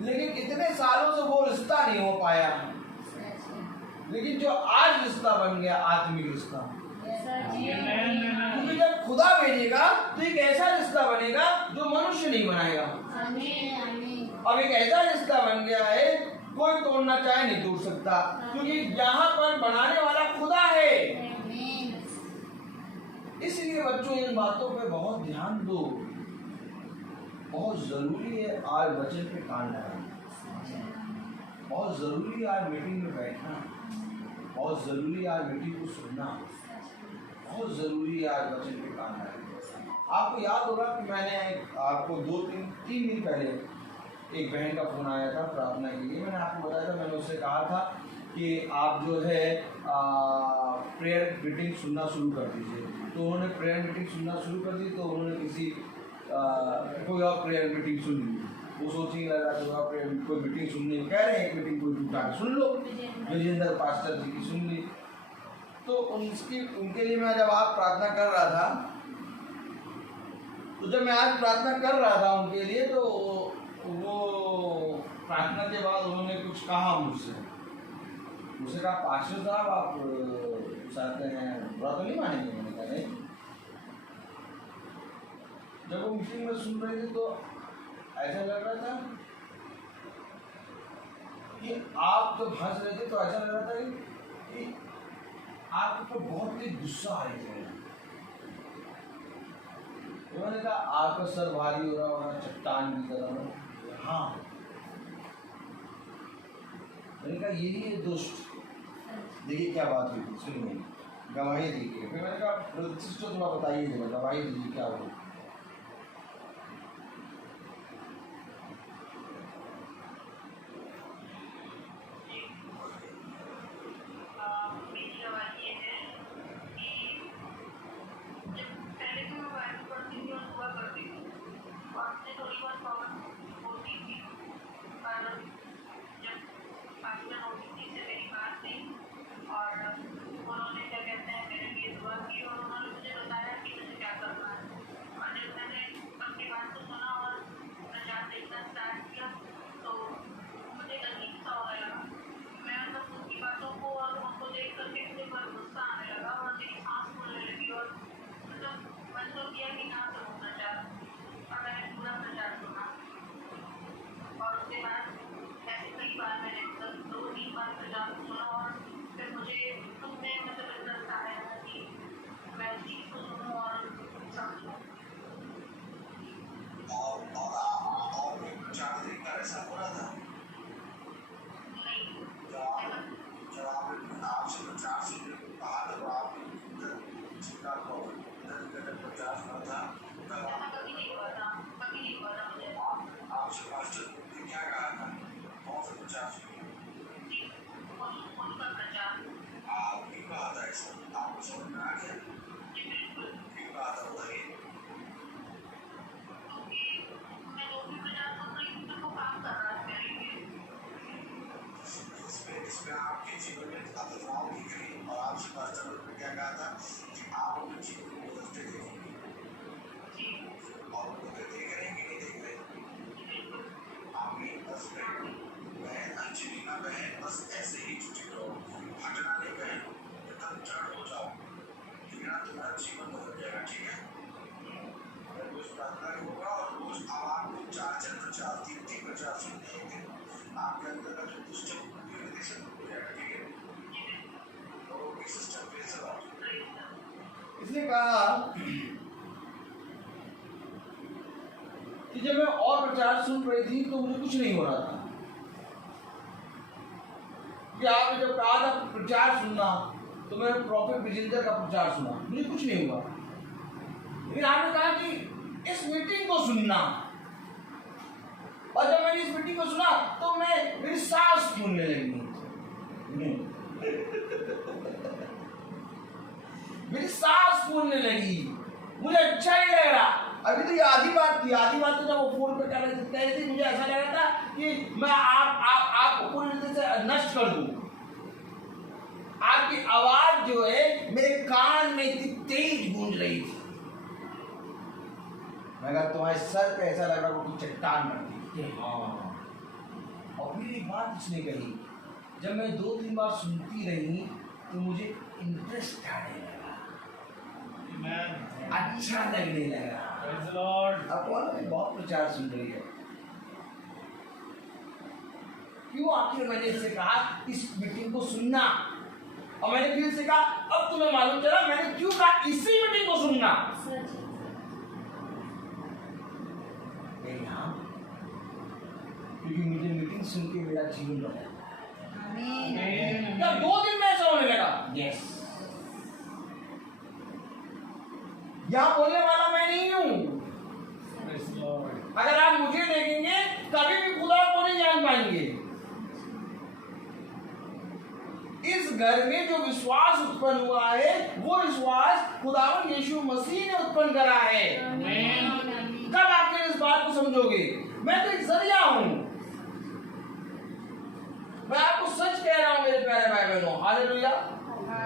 लेकिन इतने सालों से वो रिश्ता नहीं हो पाया। लेकिन जो आज रिश्ता बन गया, आत्मिक रिश्ता, क्योंकि जब खुदा भेजेगा तो एक ऐसा रिश्ता बनेगा जो मनुष्य नहीं बनाएगा। अब एक ऐसा रिश्ता बन गया है कोई तोड़ना चाहे नहीं तोड़ सकता, क्योंकि यहाँ पर बनाने वाला खुदा है। इसलिए बच्चों इन बातों पे बहुत ध्यान दो। बहुत जरूरी है आज वचन पे कान लगाना, बहुत जरूरी है आज मीटिंग में बैठना, बहुत जरूरी है आज मीटिंग को सुनना, बहुत जरूरी है आज वचन पे कान लगाना। आपको याद होगा कि मैंने आपको 2-3 दिन पहले एक बहन का फोन आया था प्रार्थना के लिए। मैंने आपको बताया था, मैंने उससे कहा था कि आप जो है प्रेयर मीटिंग सुनना शुरू कर दीजिए। तो उन्होंने प्रेयर मीटिंग सुनना शुरू कर दी। तो उन्होंने किसी कोई और प्रेयर मीटिंग सुन ली। वो सोचने लगा तो कोई मीटिंग सुनने कह रहे हैं, एक मीटिंग कोई उठा के सुन लो, विजेंद्र पास्टर जी की सुन ली। तो उनके लिए मैं जब आज प्रार्थना कर रहा था, तो जब मैं आज प्रार्थना कर रहा था उनके लिए, तो वो प्रार्थना के बाद उन्होंने कुछ कहा मुझसे कहा, पास्टर साहब आप चाहते हैं बुरा तो नहीं मानेंगे? मैंने कहा नहीं। जब वो मीटिंग में सुन रहे थे तो ऐसा लग रहा था कि आप जब हंस रहे थे तो ऐसा लग रहा था कि आपके ऊपर बहुत ही गुस्सा आ रही है। मैंने कहा आपका सर भारी हो रहा होगा, चट्टान की तरह। हाँ, मैंने कहा यही है दुष्ट। देखिए क्या बात हुई थी, सुनिए, गवाही दीजिए। फिर मैंने कहा सिस्टर थोड़ा बताइए जरा, गवाही दीजिए क्या हुआ। इसने कहा कि जब मैं और प्रचार सुन रही थी तो मुझे कुछ नहीं हो रहा था। कि आपने जब कहा था प्रचार सुनना तो मैंने प्रॉफिट विजेंदर का प्रचार सुना, मुझे कुछ नहीं हुआ। लेकिन आपने कहा कि इस मीटिंग को सुनना, और जब मैंने इस मीटिंग को सुना तो मेरी सांस फूलने लगी, मेरी सांस फूलने लगी, मुझे अच्छा ही लग रहा। अभी तो ये आधी बात थी, आधी बात तो जब वो फोन पे कह रहे थे मुझे ऐसा लग रहा था कि मैं आपको पूरी तरह से नष्ट कर दूं। आपकी आवाज जो है मेरे कान में इतनी तेज गूंज रही थी। मैं कहा तुम्हारे सर पे ऐसा लग रहा वो चट्टान बनती है। और फिर एक बात उसने कही, जब मैं 2-3 बार सुनती रही तो मुझे इंटरेस्ट आने लगा, अच्छा लगने लगा। अब बहुत प्रचार सुन रही है, क्यों? आखिर मैंने इससे कहा इस मीटिंग को सुनना, और मैंने फिर से कहा अब तुम्हें मालूम चला मैंने क्यों कहा इसी मीटिंग को सुनना। क्योंकि मुझे मीटिंग सुन के मेरा जीवन बदला। जब 2 दिन में ऐसा होने लगा, यस, यहां बोलने वाला मैं नहीं हूं। अगर आप मुझे देखेंगे कभी भी खुदा को नहीं जान पाएंगे। इस घर में जो विश्वास उत्पन्न हुआ है वो विश्वास खुदावन यीशु मसीह ने उत्पन्न करा है। कब आप इस बात को समझोगे? मैं तो एक जरिया हूं। मैं आपको सच कह रहा हूं मेरे प्यारे भाई बहनों, हालेलुया।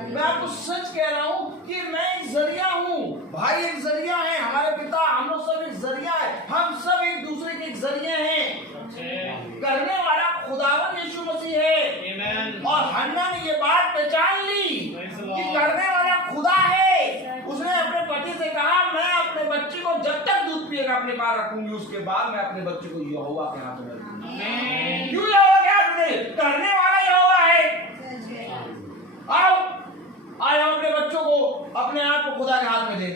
मैं आपको सच कह रहा हूं कि मैं एक जरिया हूं। भाई एक जरिया है, हमारे पिता, हम लोग सब एक जरिया है, हम सब एक दूसरे के एक जरिए हैं। करने वाला खुदावन यीशु मसीह है। और हन्ना ने ये बात पहचान ली कि करने वाला खुदा है। उसने अपने पति से कहा मैं अपने बच्चे को जब तक दूध पिएगा अपने पास रखूंगी, उसके बाद मैं अपने बच्चे को यहोवा के हाथ में रखूंगी। क्यों यहोवा के हाथ में? करने वाला यहोवा है। आओ अपने बच्चों को, अपने आप को खुदा के हाथ में दे।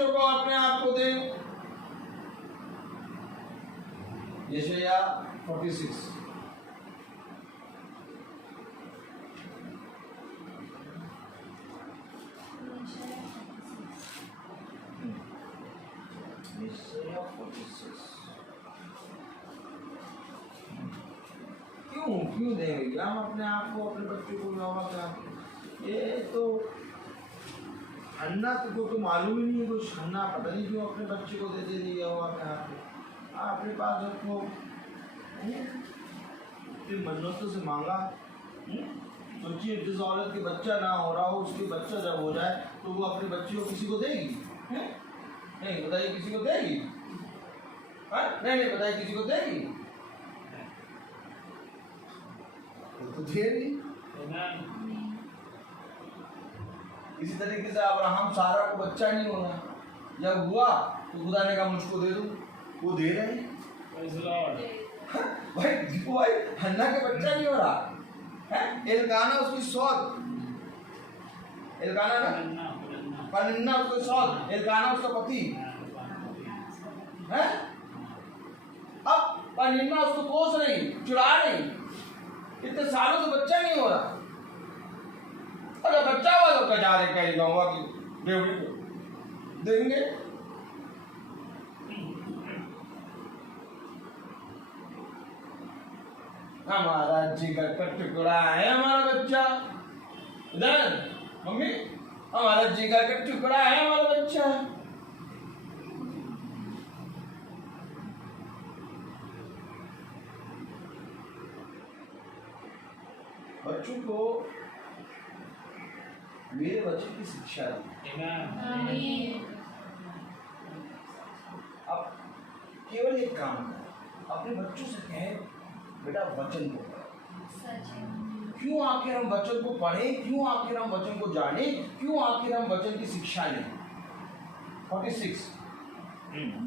बच्चों को अपने आप को दें। यशाया 46। यशाया 46। क्यों देंगे हम अपने आप को, अपने बच्चों को यहोवा के हाथ? ये तो हन्ना को मालूम ही नहीं है, कुछ हन्ना पता नहीं क्यों अपने बच्चे को दे दी यहोवा के हाथ में। अपने पास रखो, फिर मन्नतों से मांगा। सोचिए जिस औरत के बच्चा ना हो रहा हो, उसके बच्चा जब हो जाए तो वो अपने बच्चे को किसी को देगी? नहीं बताइए, किसी को देगी? नहीं बताइए, किसी को देगी? तो दे नहीं। इसी तरीके से अब्राहम सारा को बच्चा नहीं होना, जब हुआ तो खुदा ने कहा मुझको दे दो, वो दे रहे हैं। भाई देखो भाई, हन्ना के बच्चा नहीं हो रहा है। एलकाना उसकी सौत, एलकाना ना पन्ना उसकी सौत, एलकाना उसका पति है। अब पन्ना उसको पोस रही, चुरा रही, इतने सालों से बच्चा नहीं हो रहा। अगर बच्चा हुआ तो जा रहे कहीं गाँव की बेवड़ी को देंगे। हमारा जिगर का टुकड़ा है हमारा बच्चा। इधर मम्मी, हमारा जिगर का टुकड़ा है हमारा बच्चा। बच्चों को मेरे वचन की शिक्षा दी। अब केवल एक काम करें, अपने बच्चों से कहें बेटा वचन को पढ़ो। क्यों आखिर हम वचन को पढ़ें, क्यों आखिर हम वचन को जानें, क्यों आखिर हम वचन की शिक्षा लें? 46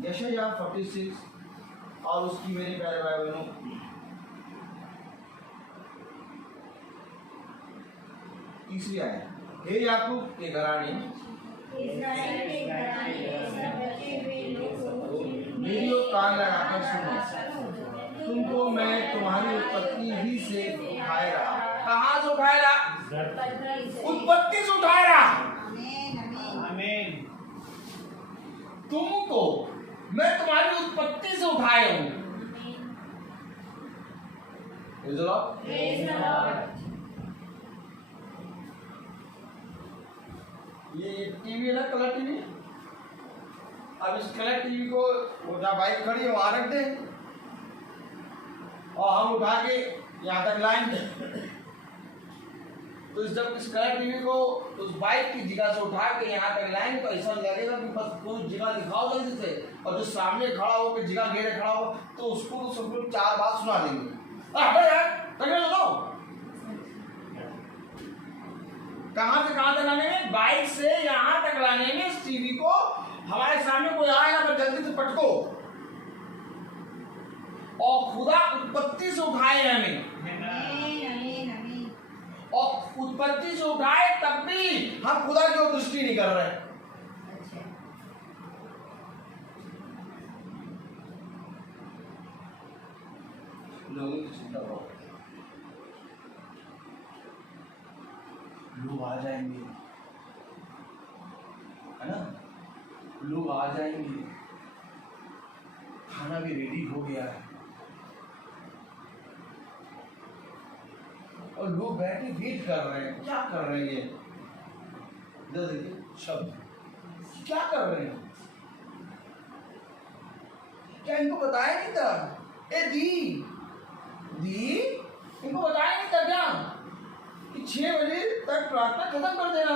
यशाया 46 और उसकी मेरे प्यारे भाई बहनों तीसरी आयत। हे याकूब के घराने, मेरी ओर कान लगाकर सुनो, तुमको मैं तुम्हारी उत्पत्ति ही से उठाए रहा। कहाँ से उठाए रहा? उत्पत्ति से उठाए रहा। आमीन। तुमको मैं तुम्हारी उत्पत्ति से उठाए हूँ। ये टीवी है ना, कलर टीवी। अब इस कलर टीवी को वो जहाँ बाइक खड़ी है वहां रख दे और हम उठा के यहाँ तक लाएंगे। तो जब इस कलर टीवी को उस बाइक की जगह से उठा के यहाँ तक लाएंगे तो ऐसा लगेगा कि बस कोई जगह दिखाओ जल्दी से, और जो सामने खड़ा हो के जगह घेरे खड़ा हो तो उसको तो सब लोग 4 बात सुना देंगे। यार कहाँ से कहाँ तक लाने में? बाइक से यहाँ तक लाने में इस टीवी को हमारे सामने कोई आएगा तो जल्दी से पटको। और खुदा उत्पत्ति से उठाए हमें, और उत्पत्ति से उठाए तब भी हम खुदा की ओर दृष्टि नहीं कर रहे। लोगों की चिंता करो, लोग आ जाएंगे, है ना? लोग आ जाएंगे, खाना भी रेडी हो गया है और लोग बैठे वेट कर रहे हैं। क्या कर रहे हैं? इधर देखिए शब्द, क्या कर रहे हैं? क्या इनको बताया नहीं था? ए दी इनको बताया नहीं था क्या कि 6 बजे तक प्रार्थना खत्म कर देना,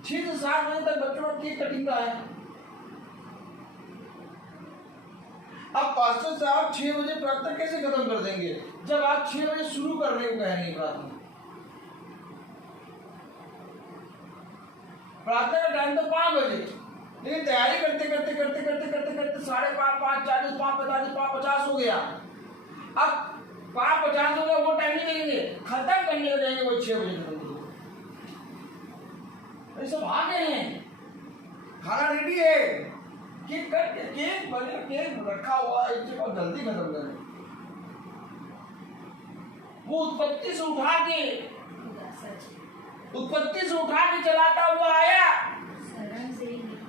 6 से 7 बजे तक बच्चों का केक कटिंग का है। अब पास्टर साहब 6 बजे प्रार्थना कैसे खत्म कर देंगे जब आप 6 बजे शुरू कर रहे हो कहने प्रार्थना? प्रार्थना का टाइम तो 5 बजे, लेकिन तैयारी करते करते करते करते करते करते 5:30, 5:40, 5:45, 5:50 हो गया। अब 5:50 हो गया, वो टाइम नहीं लगेंगे, खत्म करने लगेंगे वो 6 बजे खत्म। सब आ गए हैं, खाना रेडी है, केक कट के केक बने, केक रखा हुआ है, इसे बहुत जल्दी खत्म करें। वो उत्पत्ति से उठा के चलाता हुआ आया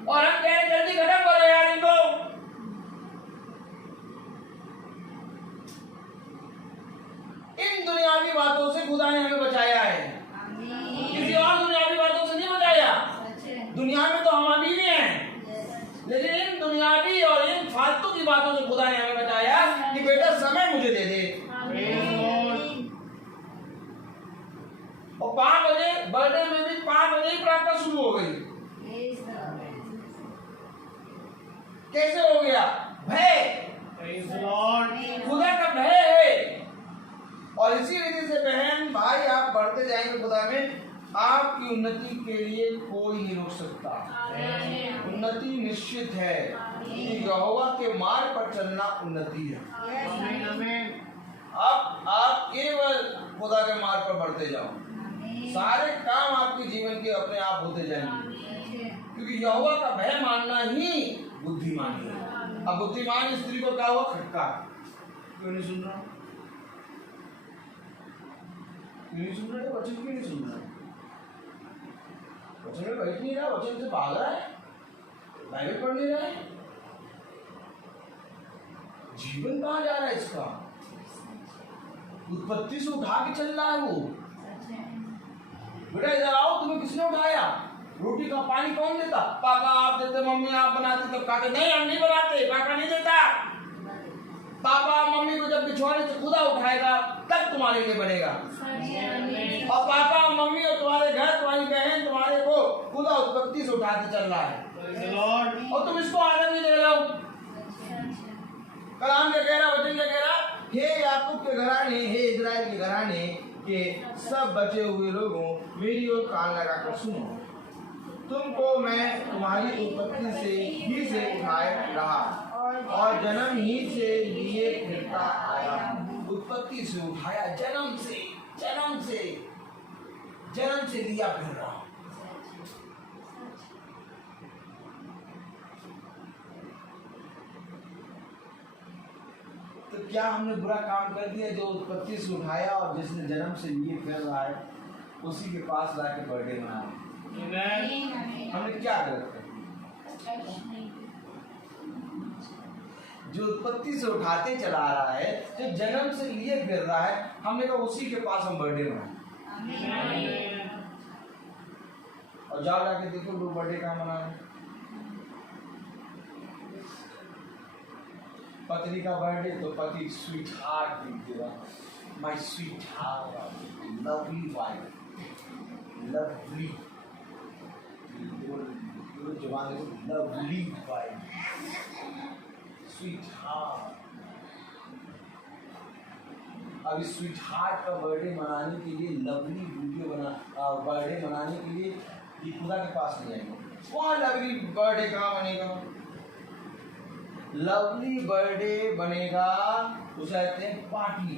और हम कह रहे जल्दी खत्म करो यार इनको। इन दुनियावी बातों से खुदा ने हमें बचाया है, किसी और दुनियावी बातों से नहीं बचाया। दुनिया में तो हम अभी भी हैं, लेकिन इन दुनियावी और इन फालतू की बातों से खुदा ने हमें बचाया कि बेटा समय मुझे दे दे। और 5 बजे बर्थडे में भी 5 बजे ही प्रार्थना शुरू हो गई। कैसे हो गया? भय, खुदा का भय है। और इसी रीति से बहन भाई आप बढ़ते जाएंगे खुदा में, आपकी उन्नति के लिए कोई नहीं रोक सकता। उन्नति निश्चित है कि यहोवा के मार्ग पर चलना उन्नति है। अब आप केवल खुदा के मार्ग पर बढ़ते जाओ, सारे काम आपके जीवन के अपने आप होते जाएंगे, क्योंकि यहोवा का भय मानना ही बुद्धिमानी है। अब बुद्धिमान स्त्री को क्या हुआ? खटका। क्यों नहीं सुन रहा? क्यों नहीं सुन रहा? वचन क्यों नहीं सुन रहा? वचन में बैठ नहीं रहा, वचन से भाग रहा है, बाइबल पढ़ नहीं रहा है। जीवन कहाँ जा रहा है इसका? उत्पत्ति से उठा के चल रहा है वो। बेटा इधर आओ, तुम्हें किसने उठाया? रोटी का पानी कौन देता? पापा आप देते, मम्मी आप बनाते। तब कहते नहीं हम नहीं बनाते, पापा नहीं देता। पापा मम्मी को जब बिछौने से खुदा उठाएगा तब तुम्हारे लिए बनेगा। और पापा मम्मी और तुम्हारे घर, तुम्हारी बहन, तुम्हारे को खुदा उत्पत्ति से उठाते चल रहा है, और तुम इसको आदर नहीं दे रहे हो। कलाम क्या कह रहा, वचन क्या कह रहा? हे याकूब के घराने, हे इजराइल के घराने के सब बचे हुए लोगों, मेरी ओर कान लगाकर सुनो। तुमको मैं तुम्हारी उत्पत्ति से उठाए रहा और जन्म ही से लिए फिरता आया। उत्पत्ति से उठाया, जन्म से लिया फिर रहा। तो क्या हमने बुरा काम कर दिया? जो उत्पत्ति से उठाया और जिसने जन्म से लिए फिर रहा है, उसी के पास लाके बर्थडे मनाया। हमने क्या गलत किया? जो उत्पत्ति से उठाते चला आ रहा है, जो जन्म से लिए फिर रहा है, हमने कहा उसी के पास हम बर्थडे मनाए। और जाओ जाके देखो लोग बर्थडे कहाँ मना रहे। पत्नी का बर्थडे तो पति स्वीट हार्ट देगा, my sweet heart, lovely wife, lovely जवान, लवली वाइफ, स्वीट हार्ट। अब इस स्वीट हार्ट का बर्थडे मनाने के लिए, लवली वीडियो बर्थडे मनाने के लिए ये खुदा के पास नहीं आएंगे। वहाँ लवली बर्थडे कहाँ बनेगा? लवली बर्थडे बनेगा उसे कहते हैं पार्टी,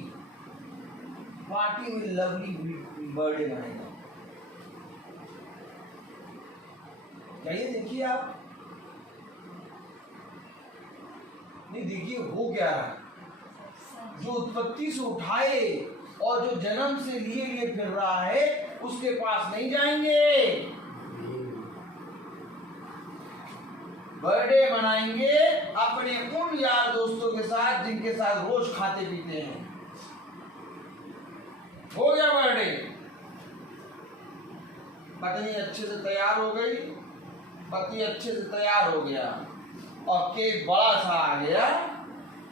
पार्टी में लवली बर्थडे बनेगा। क्या ये देखिए आप? नहीं देखिए हो क्या रहा। जो उत्पत्ति से उठाए और जो जन्म से लिए फिर रहा है, उसके पास नहीं जाएंगे। बर्थडे मनाएंगे अपने उन यार दोस्तों के साथ जिनके साथ रोज खाते पीते हैं। हो गया बर्थडे, पत्नी अच्छे से तैयार हो गई, पति अच्छे से तैयार हो गया, और केक बड़ा सा आ गया,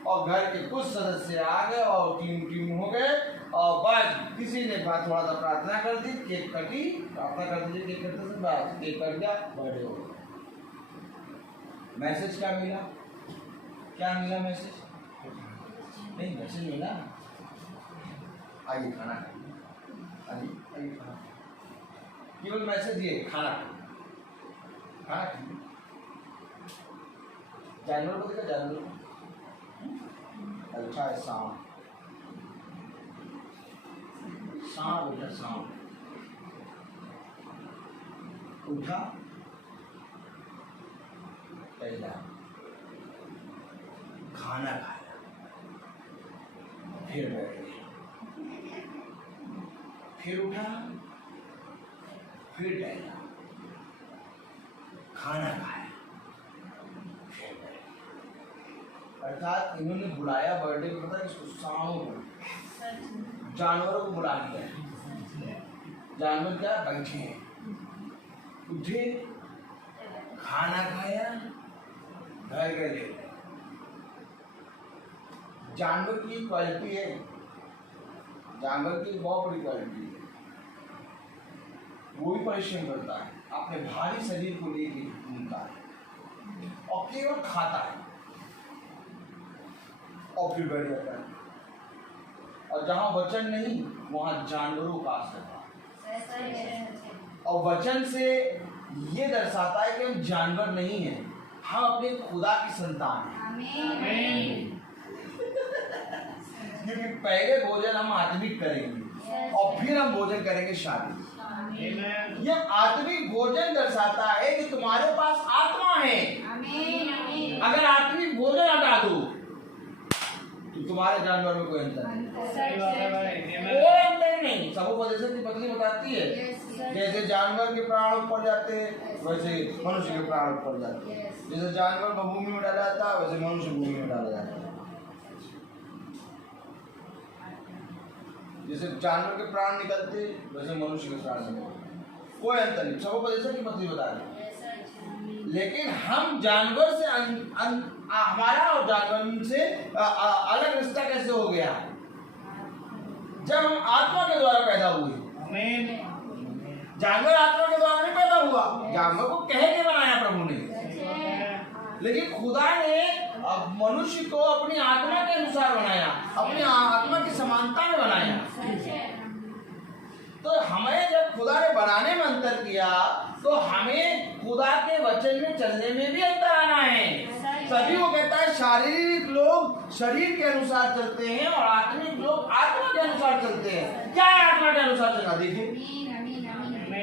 और घर के कुछ सदस्य आ गए और टीम हो गए, और बस किसी ने थोड़ा सा प्रार्थना कर दी, केक कटी, प्रार्थना कर दीजिए, केक कटने से बस केक कट गया, बर्थडे हो गया। मैसेज क्या मिला? क्या मिला मैसेज? नहीं मैसेज मिला, आइए खाना खाइए, आइए खाना। केवल मैसेज ये, खाना खाइए। जानवर को देखा? जानवर को अच्छा है, सांप बेटा, सांप उठा, टहला, खाना खाया, फिर बैठ गया, फिर उठा, फिर टहला, खाना खाया, फिर बैठ गया। अर्थात इन्होंने बुलाया बर्थडे को, पता है किसको? सांपों को, जानवरों को बुला लिया। जानवर क्या बैठे हैं, उठे, खाना खाया, घर गए। जानवर की क्वालिटी है, जानवर की बहुत बड़ी क्वालिटी है, वो भी परिश्रम करता है, अपने भारी शरीर को लेके घूमता है और केवल खाता है और फिर बैठ जाता है। और जहां वचन नहीं वहां जानवरों का आश्रय है। और वचन से ये दर्शाता है कि हम जानवर नहीं हैं, हम अपने खुदा की संतान हैं। क्योंकि पहले भोजन हम आत्मिक करेंगे और फिर हम भोजन करेंगे शारीरिक। ये आत्मिक भोजन दर्शाता है कि तुम्हारे पास आत्मा है। अगर आत्मिक भोजन हटा दो तो तुम्हारे जानवर में कोई अंतर नहीं, कोई अंतर नहीं। समुपदेशक की पत्नी बताती है जैसे जानवर के प्राण ऊपर जाते हैं वैसे मनुष्य के प्राण ऊपर जाते हैं। जैसे जानवर भूमि में डाला जाता है वैसे मनुष्य भूमि में डाला जाता है। जैसे जानवर के प्राण निकलते वैसे मनुष्य के प्राण निकलते, कोई अंतर नहीं। समुपदेशक की पत्नी बता रही। लेकिन हम जानवर से हमारा और जानवर से अलग रिश्ता कैसे हो गया? जब हम आत्मा के द्वारा पैदा हुए। जानवर आत्मा के द्वारा नहीं पैदा हुआ, जानवर को कह के बनाया प्रभु ने। लेकिन खुदा ने मनुष्य को अपनी आत्मा के अनुसार बनाया, अपनी आत्मा की समानता में बनाया। तो हमें जब खुदा ने बनाने में अंतर किया तो हमें खुदा के वचन में चलने में भी अंतर आना है। सभी वो कहता है शारीरिक लोग शरीर के अनुसार चलते हैं और आत्मिक लोग आत्मा के अनुसार चलते हैं। क्या है आत्मा के अनुसार चलना? देखिए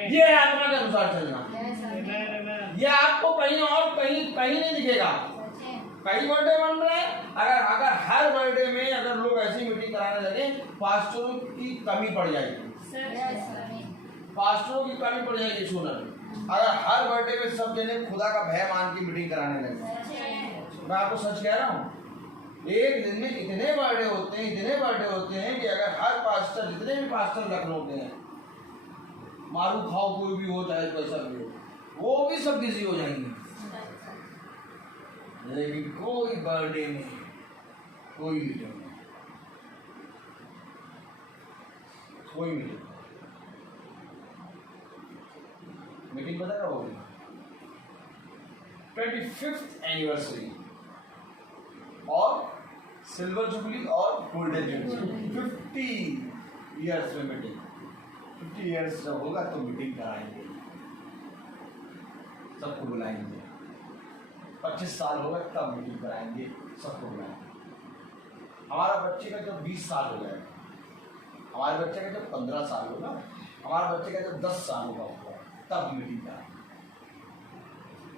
ये है आत्मा के अनुसार चलना। ये आपको कहीं और कहीं नहीं दिखेगा। कई बर्थडे बन रहे हैं, अगर हर बर्थडे में अगर लोग ऐसी मीटिंग कराने लगे पास्टरों की कमी पड़ जाएगी, पास्टरों की कमी पड़ जाएगी सोनल। अगर हर बर्थडे में सब जने खुदा का भय मान की मीटिंग कराने लगे, मैं आपको सच कह रहा हूँ, एक दिन में इतने बर्थडे होते हैं कि अगर हर पास्टर, जितने भी पास्टर लखनऊ के हैं, मारू खाओ कोई भी हो चाहे पैसा भी हो, वो भी सब बिजी हो जाएंगे। लेकिन कोई बर्थडे में कोई मीटिंग नहीं, कोई मीटिंग पता क्या होगी? 25th एनिवर्सरी और सिल्वर जुबली और गोल्डन जुबली, 50 इयर्स में मीटिंग। 50 इयर्स जब होगा तो मीटिंग कराएंगे, सबको बुलाएंगे। 25 साल होगा तब मीटिंग कराएंगे, सबको बुलाएंगे। हमारा बच्चे का जब 20 साल हो गया, हमारे बच्चे का जब 15 साल होगा, हमारे बच्चे का जब 10 साल होगा तब मीटिंग कराएंगे।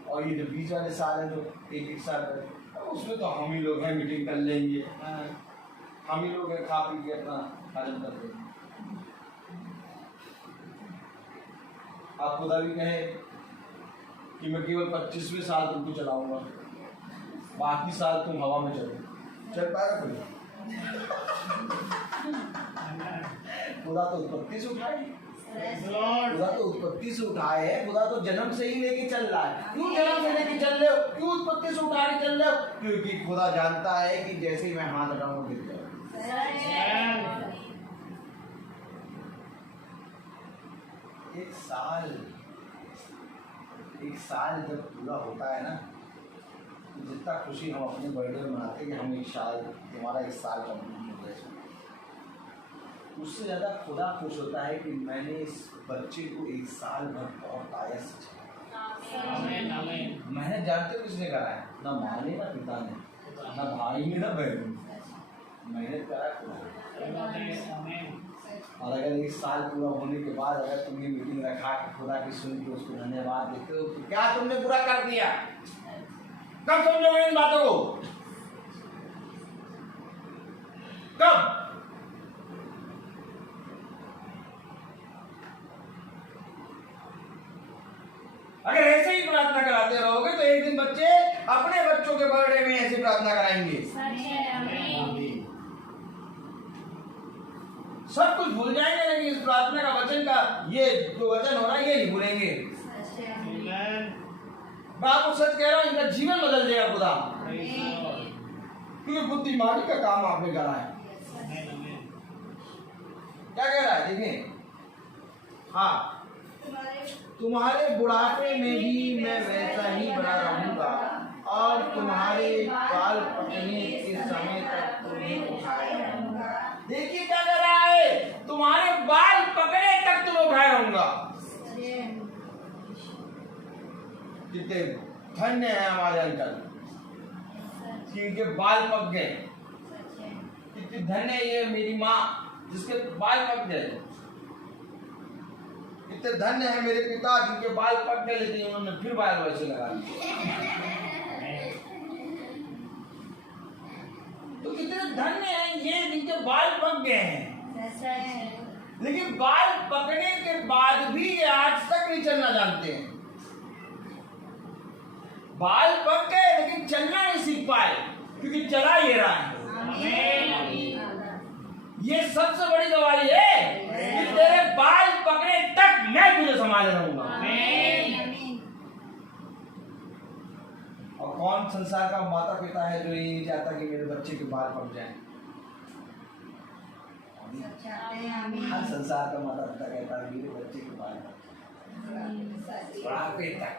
और ये जो 20 वाले साल है जो एक साल है, उसमें तो हम ही लोग हैं मीटिंग कर लेंगे, हम ही लोग हैं खा पी के अपना हजम कर लेंगे। आप खुदा भी कहे कि मैं केवल 25वें साल तुमको चलाऊंगा, बाकी साल तुम हवा में चलो, चल पाएगा कोई? खुदा तो उत्पत्ति से उठाए, खुदा तो उत्पत्ति से उठाए है, खुदा तो जन्म से ही लेके चल रहा है। क्यों जन्म से लेके चल रहे हो? क्यों उत्पत्ति से उठा के चल रहे हो? क्योंकि खुदा जानता है कि जैसे ही मैं हाथ हटाऊंगा गिर जाऊंगा। एक साल जब पूरा होता है ना, तो जितना खुशी हम अपने बर्थडे में मनाते हैं कि हम हमारा एक साल कंप्लीट हो गया, उससे ज़्यादा खुदा खुश होता है कि मैंने इस बच्चे को एक साल भर बहुत आयस मेहनत जानते हो किसने करा है? ना माँ ने, ना पिता ने, ना भाई ने, ना बहन ने, मेहनत करा खुदा। और अगर एक साल पूरा होने के बाद अगर तुमने मीटिंग रखा कि खुदा की सुन के उसको धन्यवाद देते हो तो क्या तुमने बुरा कर दिया? कब समझोगे इन बातों को? कब? अगर ऐसे ही प्रार्थना कराते रहोगे तो एक दिन बच्चे अपने बच्चों के बर्थडे में ऐसी प्रार्थना कराएंगे। सब कुछ भूल जाएंगे, लेकिन इस प्रार्थना का वचन का ये जो वचन हो रहा है ये नहीं भूलेंगे। मैं आपको सच कह रहा हूं, इनका जीवन बदल जाएगा खुदा, क्योंकि बुद्धिमानी का काम आपने करा है। क्या कह रहा है देखिए, हाँ, तुम्हारे बुढ़ापे में भी मैं वैसा ही बना रहूंगा और तुम्हारे बाल पकने के समय तक तुम्हें उठाए रहूंगा। देखिए क्या कह रहा है, तुम्हारे बाल पकड़े तक तुम्हें उठाए रहूंगा। कितने धन्य है हमारे अंकल कि इनके बाल पक गए। कितनी धन्य है ये मेरी माँ जिसके बाल पक गए। कितने धन्य है मेरे पिता जिनके बाल पक गए लेकिन उन्होंने फिर बाल वैसे लगा लिए। तो कितने धन्य हैं ये जिनके बाल पक गए हैं, लेकिन बाल पकने के बाद भी ये आज तक नहीं चलना जानते हैं। बाल पक गए लेकिन चलना नहीं सीख पाए, क्योंकि चला ये रहा है। ये सबसे बड़ी गवाही है कि तेरे बाल पकड़े तक मैं तुझे संभाले रहूंगा। और कौन संसार का माता पिता है जो ये नहीं चाहता कि मेरे बच्चे के बाल पक जाएं? हर संसार का माता पिता कहता है मेरे बच्चे के बाल बुढ़ापे तक,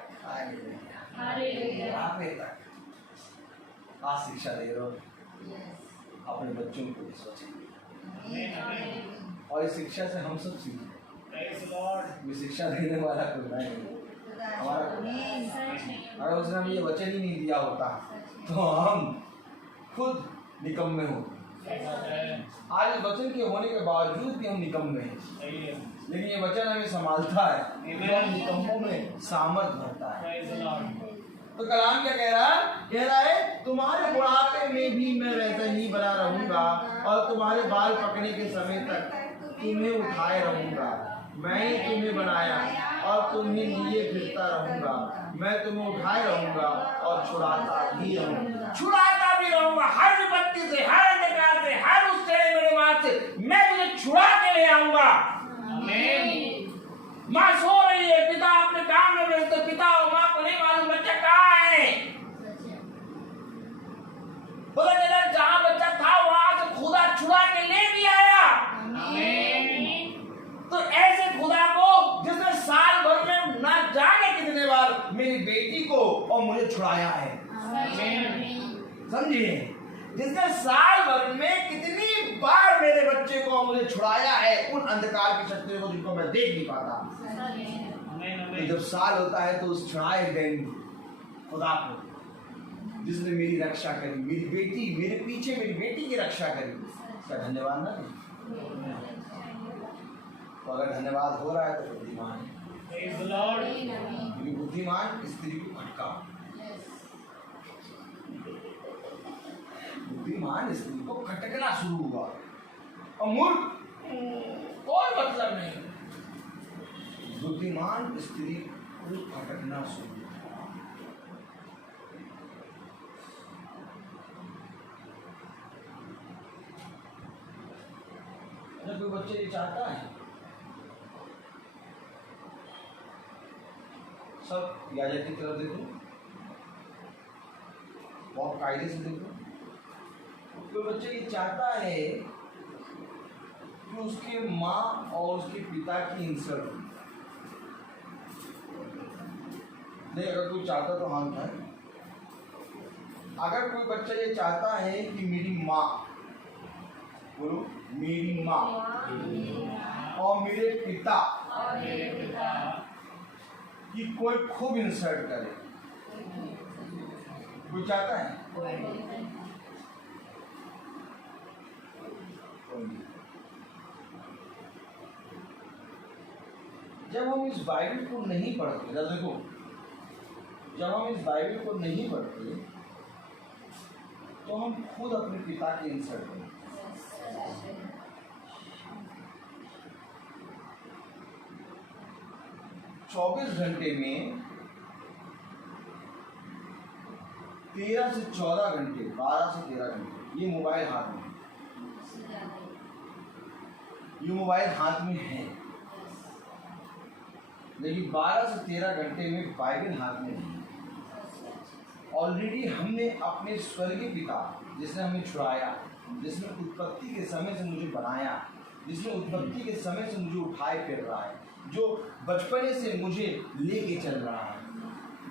बुढ़ापे तक आज शिक्षा दे रहे हो अपने बच्चों को सोचें, और इस शिक्षा से हम सब सीखें। ये शिक्षा देने वाला कोई नहीं हमारा। अगर उसने हमें ये वचन ही नहीं दिया होता तो हम खुद निकम्मे होते। आज इस वचन के होने के बावजूद भी हम निकम्मे हैं, लेकिन ये वचन हमें संभालता है, हम निकम्मों में सामर्थ भरता है। तो कलाम क्या कह रहा है? कह रहा है तुम्हारे बुढ़ापे में भी मैं वैसा ही बना रहूंगा और तुम्हारे बाल पकने के समय तक तुम्हें उठाए रहूंगा। मैं ही तुम्हें बनाया और तुम्हें लिए फिरता रहूंगा। मैं तुम्हें उठाए रहूंगा और छुड़ाता भी रहूंगा। हर विपत्ति से, हर अंधकार से, हर उस टेढ़े मेढ़े मार्ग से मैं तुझे छुड़ा के ले आऊंगा। माँ सो रही है, पिता अपने काम में व्यस्त है, पिता और माँ को नहीं मालूम बच्चा कहाँ है। बोला जहाँ बच्चा था वहां से खुदा छुड़ा के ले भी आया। तो ऐसे खुदा को जिसने साल भर में ना जाने कितने बार मेरी बेटी को और मुझे छुड़ाया है, समझिए, जिसने साल भर में कितनी बार मेरे बच्चे को और मुझे छुड़ाया है उन अंधकार की शक्तियों को जिनको मैं देख नहीं पाता। तो जब साल होता है तो उस छुड़ाए गए खुदा को जिसने मेरी रक्षा करी, मेरी बेटी, मेरे पीछे मेरी बेटी की रक्षा करी, उसका धन्यवाद ना करें? तो अगर धन्यवाद हो रहा है तो बुद्धिमान है, क्योंकि बुद्धिमान स्त्री को भटका, बुद्धिमान स्त्री को खटकना शुरू हुआ और मूर्ख कोई मतलब नहीं। बुद्धिमान स्त्री को खटकना शुरू हुआ। जब कोई बच्चे ये चाहता है सब याजक की तरफ देखो, बहुत कायदे से देखो। कोई बच्चे ये चाहता है कि उसके माँ और उसके पिता की इंसल्ट हो। नहीं, अगर कोई चाहता तो हाँ है। अगर कोई बच्चा ये चाहता है कि मेरी माँ, बोलो मेरी माँ और मेरे पिता कि कोई खूब इंसल्ट करे, कोई चाहता है? जब हम इस बाइबल को नहीं पढ़ते, देखो, जब हम इस बाइबल को नहीं पढ़ते तो हम खुद अपने पिता की इंसल्ट करें। 24 घंटे में 13 से 14 घंटे, 12 से 13 घंटे ये मोबाइल हाथ में, ये मोबाइल हाथ में है, लेकिन 12 से 13 घंटे में बाइबल हाथ में नहीं। ऑलरेडी हमने अपने स्वर्गीय पिता, जिसने हमें छुड़ाया, जिसने उत्पत्ति के समय से मुझे बनाया, जिसने उत्पत्ति के समय से मुझे उठाए फिर रहा है, जो बचपने से मुझे लेके चल रहा है,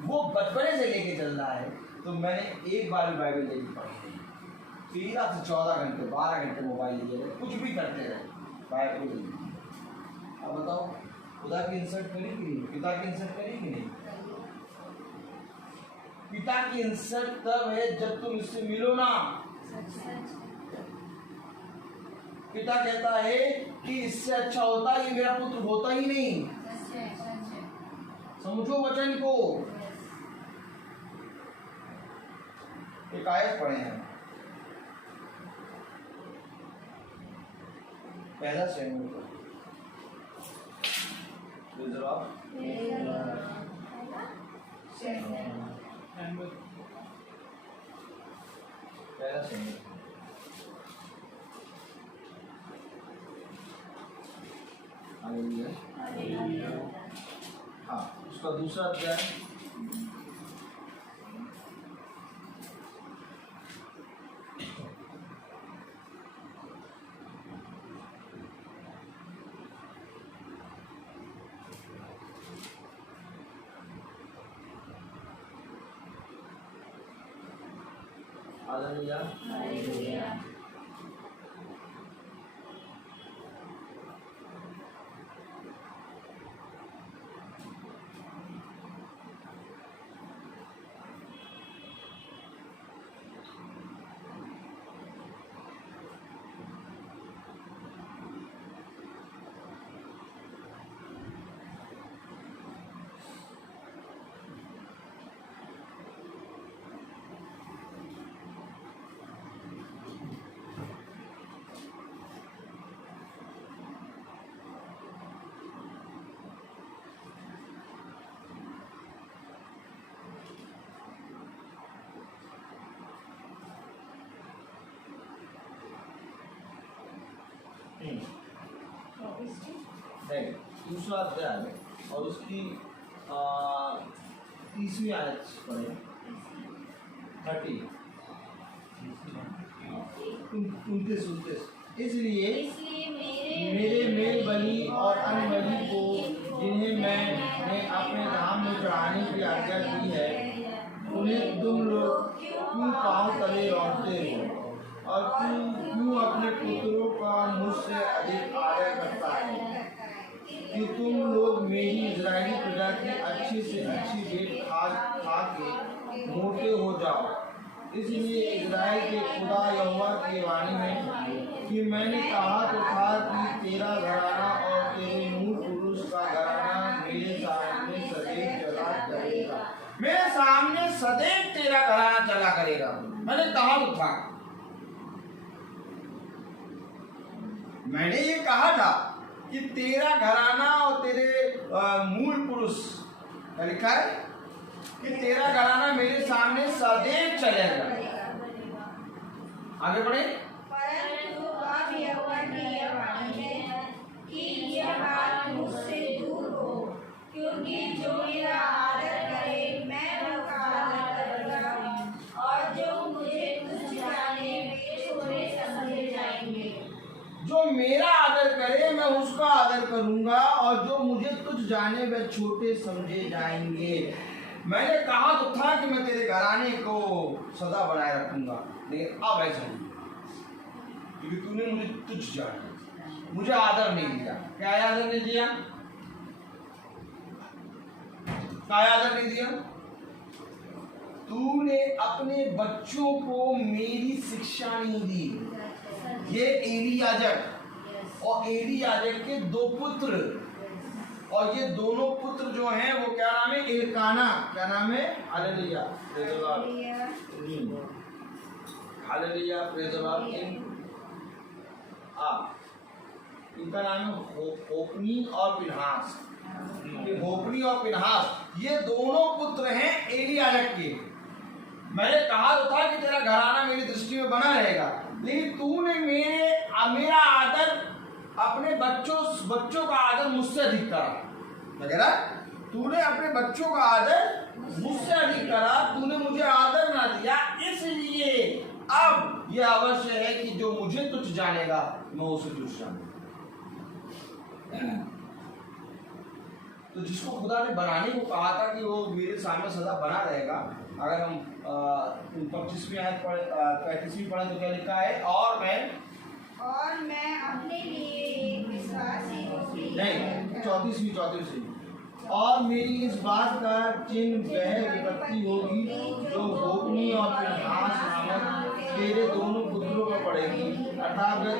वो बचपने से लेके चल रहा है, तो मैंने एक बार भी बाइबल लेके पढ़ी नहीं। 13 से 14 घंटे, 12 घंटे मोबाइल लिए रहे, कुछ भी करते रहे, बाइबल नहीं। अब बताओ, खुदा की इंसल्ट करी कि नहीं? पिता की इंसल्ट करी कि नहीं? पिता की इंसल्ट तब है जब तुम इससे मिलो ना। पिता कहता है कि इससे अच्छा होता ये मेरा पुत्र होता ही नहीं। समझो वचन को। एक आयत पढ़े हैं, पहला शमूएल जवाब पहला शमूएल हालेलुया। हाँ, उसका दूसरा अध्याय हालेलुया। नहीं, दूसरा अध्याय और उसकी 30वीं आयत पढ़े, 30 29। इसलिए मेरे मेल बलि और अन्य बलि को जिन्हें मैंने अपने नाम में चढ़ाने की आज्ञा दी है, उन्हें तुम लोग क्यों पाँव तले लौटते हो, और क्यों अपने पुत्रों का मुझसे अधिक आदर करता है, कि तुम लोग मेरी इजरायली प्रजा की अच्छी से अच्छी भेंट खा के मोटे हो जाओ। इसलिए इजराइल के खुदा यहोवा की वाणी में कि मैंने कहा तो था कि तेरा घराना और तेरे मूल पुरुष का घराना मेरे सामने सदैव चला करेगा। मेरे सामने सदैव तेरा घराना चला करेगा। मैंने कहा तो था, मैंने ये कहा था कि तेरा घराना और तेरे मूल पुरुष, लिखा है कि तेरा घराना मेरे सामने सदैव चलेगा। आगे बढ़े। परंतु अब यहोवा की यह वाणी है कि यह बात मुझसे दूर हो, क्योंकि जो मेरा आदर करे मैं उसका आदर करूंगा, और जो मुझे तुच्छ जाने वे छोटे समझे जाएंगे। जो मेरा आदर करे मैं उसका आदर करूंगा, और जो मुझे तुझ जाने वे छोटे समझे जाएंगे। मैंने कहा तो था कि मैं तेरे घराने को सदा बनाए रखूंगा, लेकिन अब ऐसा नहीं, क्योंकि तूने मुझे तुझ जाना, मुझे आदर नहीं दिया। क्या आदर नहीं दिया? क्या आदर नहीं दिया? तूने अपने बच्चों को मेरी शिक्षा नहीं दी। ये एली याजक और एली याजक के 2 पुत्र, और ये दोनों पुत्र जो हैं वो क्या नाम है? एलकाना। क्या नाम है? Hallelujah. Hallelujah, praise the Lord. इनका नाम है होपनी और फिनहास। ये होपनी और फिनहास ये दोनों पुत्र हैं एलियाजक के। मैंने कहा तो था कि तेरा घराना मेरी दृष्टि में बना रहेगा, लेकिन तूने मेरा आदर, अपने बच्चों का आदर मुझसे अधिक करा। वगैरह तूने अपने बच्चों का आदर मुझसे अधिक करा, तूने मुझे आदर ना दिया, इसलिए अब यह अवश्य है कि जो मुझे तुच्छ जानेगा मैं उसे तुच्छ जानूंगा। तो जिसको खुदा ने बनाने को कहा था कि वो मेरे सामने सदा बना रहेगा, अगर हम 25वीं आयत 35वीं पढ़े तो क्या लिखा है? और मैं अपने लिए एक विश्वासी नहीं 34वीं और मेरी इस बात का चिन्ह वह विपत्ति होगी जो होपनी और फिनहास नामक तेरे दोनों पुत्रों पर पड़ेगी, अर्थात वे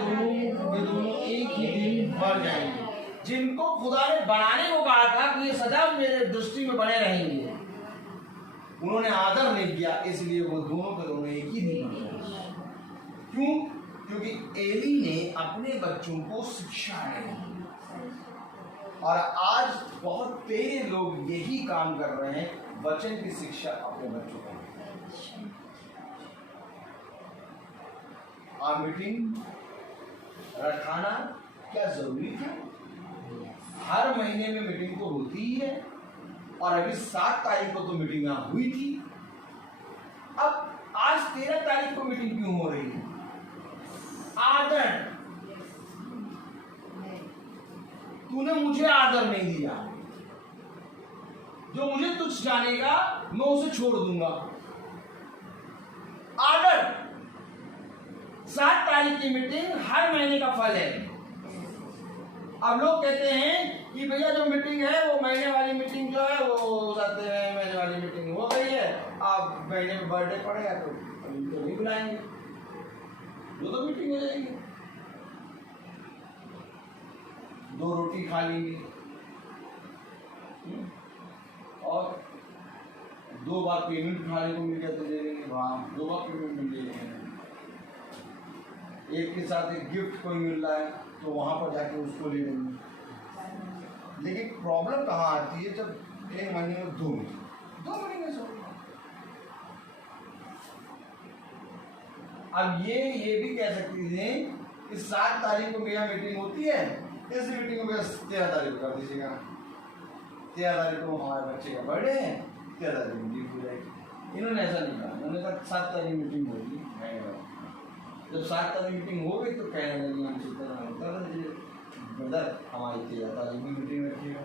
दोनों एक ही दिन मर जाएंगे, जिनको खुदा ने बनाने को कहा था कि ये सदा मेरे दृष्टि में बने रहेंगे। उन्होंने आदर नहीं किया, इसलिए वो दोनों के दोनों एक ही दिन मर जाएंगे। क्यों? क्योंकि एली ने अपने बच्चों को शिक्षा नहीं दी। और आज बहुत तेरे लोग यही काम कर रहे हैं, वचन की शिक्षा अपने बच्चों को। मीटिंग रखाना क्या जरूरी था? हर महीने में मीटिंग तो होती ही है, और अभी 7 तारीख को तो मीटिंग हुई थी। अब आज 13 तारीख को मीटिंग क्यों हो रही है? आदर, तूने मुझे आदर नहीं दिया, जो मुझे तुच्छ जानेगा मैं उसे छोड़ दूंगा। आदर, 7 तारीख की मीटिंग हर महीने का फल है। अब लोग कहते हैं कि भैया जो मीटिंग है वो महीने वाली मीटिंग जो है वो जाते हैं, महीने वाली मीटिंग हो गई है, आप महीने में बर्थडे पड़ेगा तो नहीं बुलाएंगे, वो तो मीटिंग हो जाएगी, 2 रोटी खा लेंगे और 2 बार पेमेंट खाने को मिल गया तो दे देंगे, वहाँ 2 बार पेमेंट मिल जाएगी। एक के साथ एक गिफ्ट कोई मिल रहा है तो वहाँ पर जाके उसको ले लेंगे। लेकिन प्रॉब्लम कहाँ आती है? जब एक महीने में 2 महीने से। अब ये भी कह सकती है कि 7 तारीख को मेरा मीटिंग होती है, इस मीटिंग को 13 तारीख को कर दीजिएगा। 13 तारीख को हमारे बच्चे का बर्थडे है, 13 तारीख को मीटिंग हो जाएगी। इन्होंने ऐसा नहीं कहा, उन्होंने कहा 7 तारीख मीटिंग होगी। जब 7 तारीख मीटिंग हो गई तो कहने लगी हमसे ब्रदर हमारी 13 तारीख में मीटिंग रखिएगा।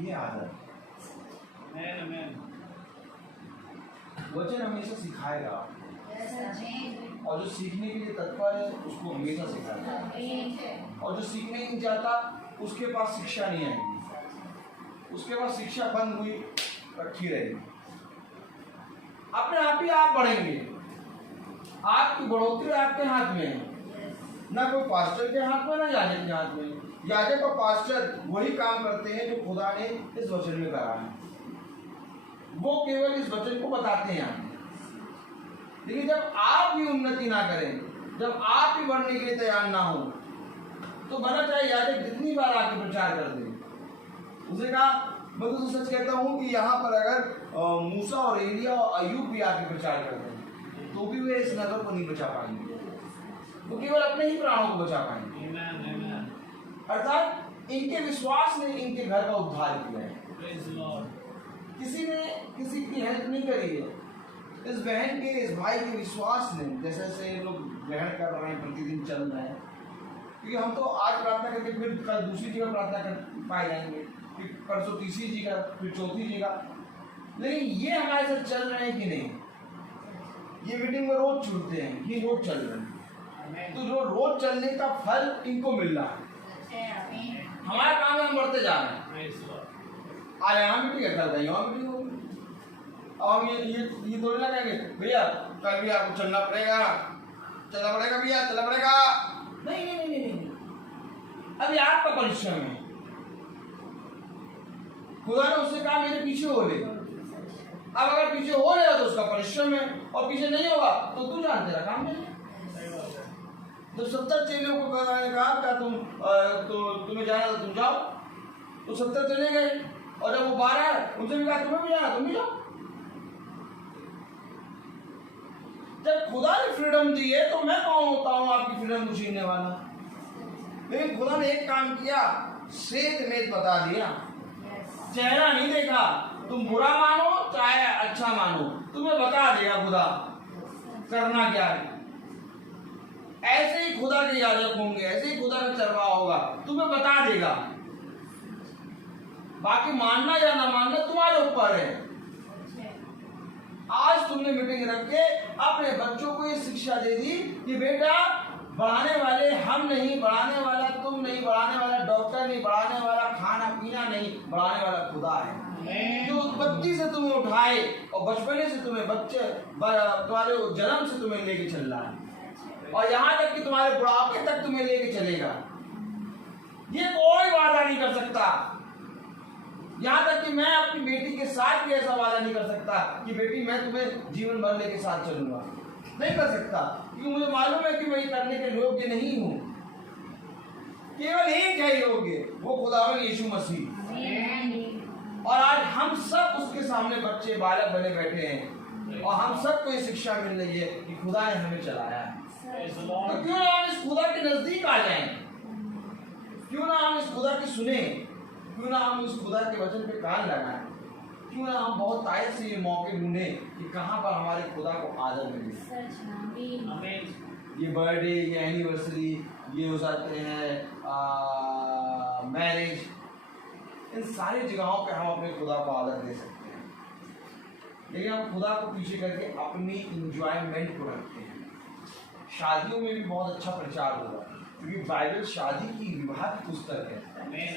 ये आदत वचन हमेशा सिखाएगा, और जो सीखने के लिए तत्पर है उसको हमेशा सिखाएगा, और जो सीखने नहीं चाहता उसके पास शिक्षा नहीं आएगी, उसके पास शिक्षा बंद हुई रखी रहेगी। अपने आप ही आप बढ़ेंगे, आपकी बढ़ोतरी आपके हाथ में है, ना कोई पास्टर के हाथ में ना याजक के हाथ में। याजक और पास्टर वही काम करते हैं जो खुदा ने इस वचन में करा है, वो केवल इस वचन को बताते हैं। लेकिन जब आप भी उन्नति ना करें, जब आप भी बढ़ने के लिए तैयार ना हो, तो भला चाहे याजक जितनी बार आके प्रचार कर दे। उसे कहा, मैं तो सच कहता हूँ कि यहाँ पर अगर मूसा और एलिया और अय्यूब भी आके प्रचार करते हैं तो भी वे इस नगर को नहीं बचा पाएंगे, वो केवल अपने ही प्राणों को बचा पाएंगे। अर्थात इनके विश्वास ने इनके घर का उद्धार किया है। किसी ने किसी की हेल्प नहीं करी है। इस बहन के, इस भाई के विश्वास ने, जैसे जैसे ये लोग ग्रहण कर रहे हैं, प्रतिदिन चल रहे हैं, क्योंकि हम तो आज प्रार्थना करके फिर कल दूसरी जगह प्रार्थना कर पाए जाएंगे, फिर परसों तीसरी जगह, फिर चौथी जगह। लेकिन ये हमारे साथ चल रहे हैं कि नहीं? ये मीटिंग में रोज छूटते हैं, ये रोज चल रहे हैं, तो जो रोज चलने का फल इनको मिल रहा है। हमारा काम है, हम बढ़ते जा रहे हैं। आज यहाँ मीटिंग है, कल यहाँ मीटिंग होगी। अब हम ये थोड़ी ना कहेंगे भैया कल भी आपको चलना पड़ेगा भैया, चलना पड़ेगा। नहीं नहीं नहीं नहीं, अभी आपका परिश्रम है। खुदा ने उससे कहा मेरे पीछे हो ले, अब अगर पीछे हो रहा तो उसका परिश्रम है, और पीछे नहीं होगा तो तू जान तेरा काम नहीं। जब 70 चेलों को कहा क्या तो तुम्हें जाना था तुम जाओ, तो 70 चले गए, और जब वो 12 उनसे भी कहा तुम्हें भी जाना तुम भी जाओ। जब खुदा ने फ्रीडम दी है तो मैं कौन होता हूँ आपकी फ्रीडम को छीनने वाला। लेकिन खुदा ने एक काम किया, श्वेत में बता दिया, चेहरा नहीं देखा, तुम बुरा मानो चाहे अच्छा मानो, तुम्हें बता देगा खुदा करना क्या है। ऐसे ही खुदा के याजक होंगे, ऐसे ही खुदा का चरवाहा होगा, तुम्हें बता देगा। बाकी मानना या ना मानना तुम्हारे ऊपर है। आज तुमने मीटिंग रख के अपने बच्चों को ये शिक्षा दे दी कि बेटा बढ़ाने वाले हम नहीं, बढ़ाने वाला तुम नहीं, बढ़ाने वाला डॉक्टर नहीं, बढ़ाने वाला खाना पीना नहीं, बढ़ाने वाला खुदा है जो उत्पत्ति से तुम्हें उठाए और बचपने से तुम्हें तुम्हारे जन्म से तुम्हें लेके चल रहा है, और यहाँ तक कि तुम्हारे बुढ़ापे तक तुम्हें लेके चलेगा। ये कोई वादा नहीं कर सकता। यहाँ तक कि मैं अपनी बेटी के साथ भी ऐसा वादा नहीं कर सकता कि बेटी मैं तुम्हें जीवन भर लेके साथ चलूंगा, नहीं कर सकता, क्योंकि मुझे मालूम है कि मैं ये करने के योग्य नहीं हूँ। केवल एक है योग्य, वो खुदावन यीशु मसीह। और आज हम सब उसके सामने बच्चे बालक बने बैठे हैं, और हम सबको ये शिक्षा मिल रही है कि खुदा ने हमें चलाया है। तो क्यों ना हम इस खुदा के नजदीक आ जाएं, क्यों ना हम इस खुदा की सुने, क्यों ना हम इस खुदा के वचन पे कान लगाएं, क्यों ना हम बहुत तायद से ये मौके ढूंढें कि कहाँ पर हमारे खुदा को आदर मिले। ये बर्थडे, ये एनिवर्सरी, ये हो जाते हैं मैरिज, इन सारी जगहों पे हम अपने खुदा को आदर दे सकते हैं, लेकिन हम खुदा को पीछे करके अपनी इंजॉयमेंट को रखते हैं। शादियों में भी बहुत अच्छा प्रचार होगा, क्योंकि बाइबल शादी की विवाह की पुस्तक है,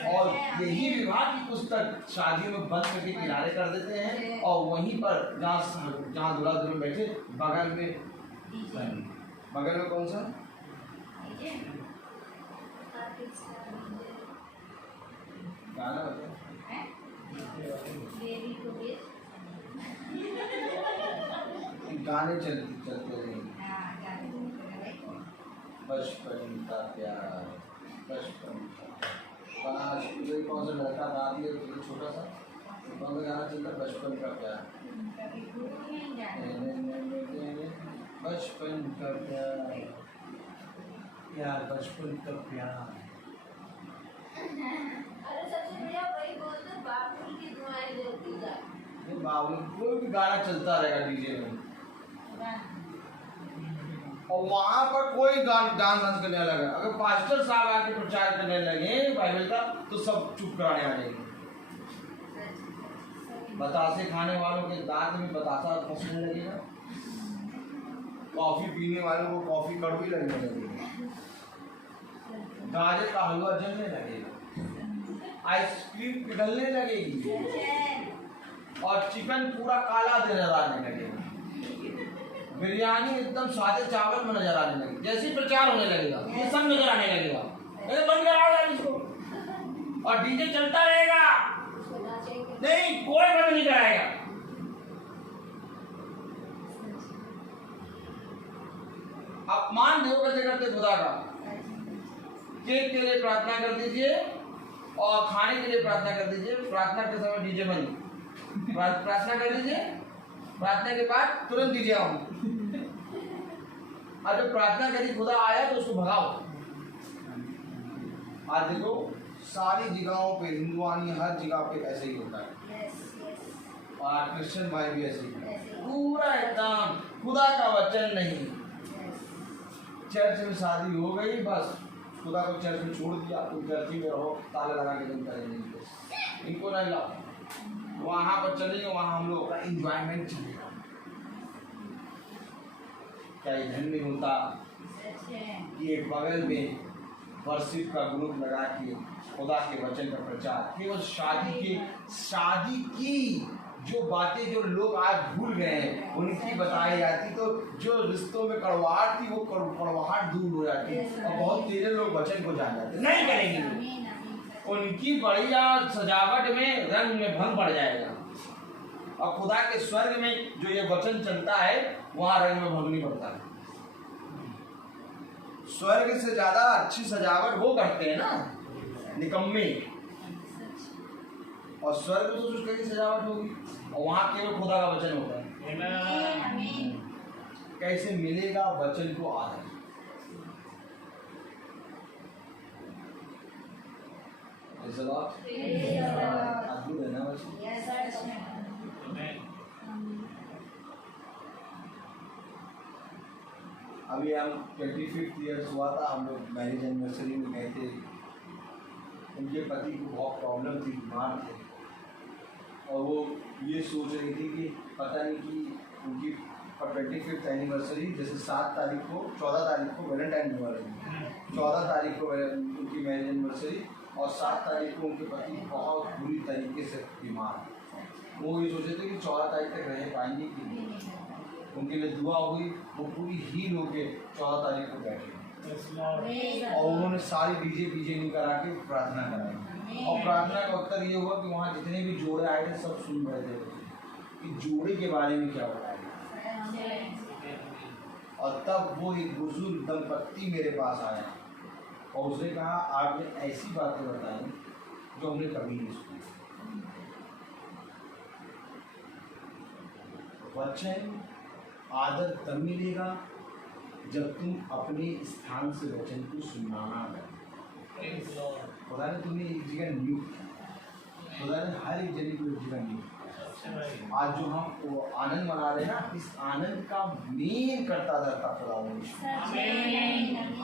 और यही विवाह की पुस्तक शादियों में बंद करके किनारे कर देते हैं, और वहीं पर जहाँ दूल्हा दुल्हन बैठे बगल में कौन सा गाना गाने चलते रहेंगे। बचपन का प्यार, बचपन कौन सा लड़का गा दिया छोटा सा कौन सा गाना चलता है, बचपन का प्यार, बचपन का प्यार, प्यार बचपन का प्यार। अरे सबसे बढ़िया वही बोलते बाबुल की दुआएं देती जा। नहीं बाबुल कोई भी गाना चलता रहेगा डीजे में, और वहां पर कोई डांस करने लगा। अगर पास्टर साहब आके प्रचार करने लगे बाइबल का तो सब चुप कराने आ जाएंगे। बतासे खाने वालों के दांत में बतासा फंसने लगेगा, कॉफी पीने वालों को कॉफी कड़वी लगने लगेगी, गाजर का हलवा जलने लगेगा, आइसक्रीम पिघलने लगेगी, और चिकन पूरा काला नजर आने लगेगा, बिरयानी एकदम सादे चावल में नजर आने लगेगी। जैसे ही प्रचार होने लगेगा ये सब नजर आने लगेगा, बंद कराओ इसको, और डीजे चलता रहेगा, नहीं कोई बंद नहीं कराएगा। अपमान देखो कैसे करते खुदा का। केक के लिए प्रार्थना कर दीजिए और खाने के लिए प्रार्थना कर दीजिए, प्रार्थना के समय डीजे बंद, प्रार्थना कर दीजिए, प्रार्थना के बाद तुरंत डीजे आओ, और जब प्रार्थना करी खुदा आया तो उसको भगाओ। आज देखो सारी जगहों पे हिंदुआनी हर जगह पे ऐसे ही होता है, और क्रिश्चियन भाई भी ऐसे ही पूरा एकदम खुदा का वचन नहीं। चर्च में शादी हो गई, बस खुदा को चर्च में छोड़ दिया, तुम चर्च में रहो, ताला लगा के तुम करेंगे, इनको नहीं लाओ, वहाँ पर चलेंगे, वहाँ हम लोग का इंजॉयमेंट चलेगा। क्या ये धन नहीं होता कि एक बगल में वर्शिप का ग्रुप लगा के खुदा के वचन का प्रचार, केवल शादी की जो बातें जो लोग आज भूल गए हैं उनकी बताई जाती, तो जो रिश्तों में कड़वाहट थी वो कड़वाहट दूर हो जाती, और बहुत तेरे लोग वचन को जान जाते नहीं करेंगे, उनकी बढ़िया सजावट में रंग में भंग पड़ जाएगा। और खुदा के स्वर्ग में जो ये वचन चलता है वहां रंग में भंग नहीं पड़ता है। स्वर्ग से ज्यादा अच्छी सजावट वो करते हैं ना निकम्मे, और स्वर्ग में तो उसकी कैसी सजावट होगी, और वहां केवल खुदा का वचन होता है। कैसे मिलेगा वचन को आदर? अद्भुत है ना वचन। अभी हम 25 ईयर्स हुआ था, हम लोग मैरिज एनिवर्सरी में गए थे। उनके पति को बहुत प्रॉब्लम थी, बीमार थे, और वो ये सोच रही थी कि पता नहीं कि उनकी 25th एनिवर्सरी जैसे 7 तारीख को 14 तारीख को वैलेंटाइन डे वाले दिन, 14 तारीख को उनकी मैरिज एनिवर्सरी और 7 तारीख को उनके पति बहुत बुरी तरीके से बीमार। वो ये सोचे थे कि 14 तारीख तक रह पाएंगे कि नहीं। उनके लिए दुआ हुई, वो पूरी हील होके 14 तारीख को बैठे और उन्होंने सारी डीजे नहीं करा के प्रार्थना कराई, और प्रार्थना का उत्तर ये हुआ कि वहाँ जितने भी जोड़े आए थे सब सुन रहे थे कि जोड़े के बारे में क्या बताया। और तब वो एक बुजुर्ग दंपत्ति मेरे पास आया और उसने कहा आपने ऐसी बातें बताई जो हमने कभी नहीं सुनी। वचन आदर तब मिलेगा जब तुम अपने स्थान से वचन को सुनाना है। खुदा ने तुम्हें एक जगह नियुक्त किया, खुदा ने हर एक जगह को एक जगह नियुक्त किया। आज जो हम वो आनंद मना रहे हैं ना, इस आनंद का मेन करता धरता खुदा है।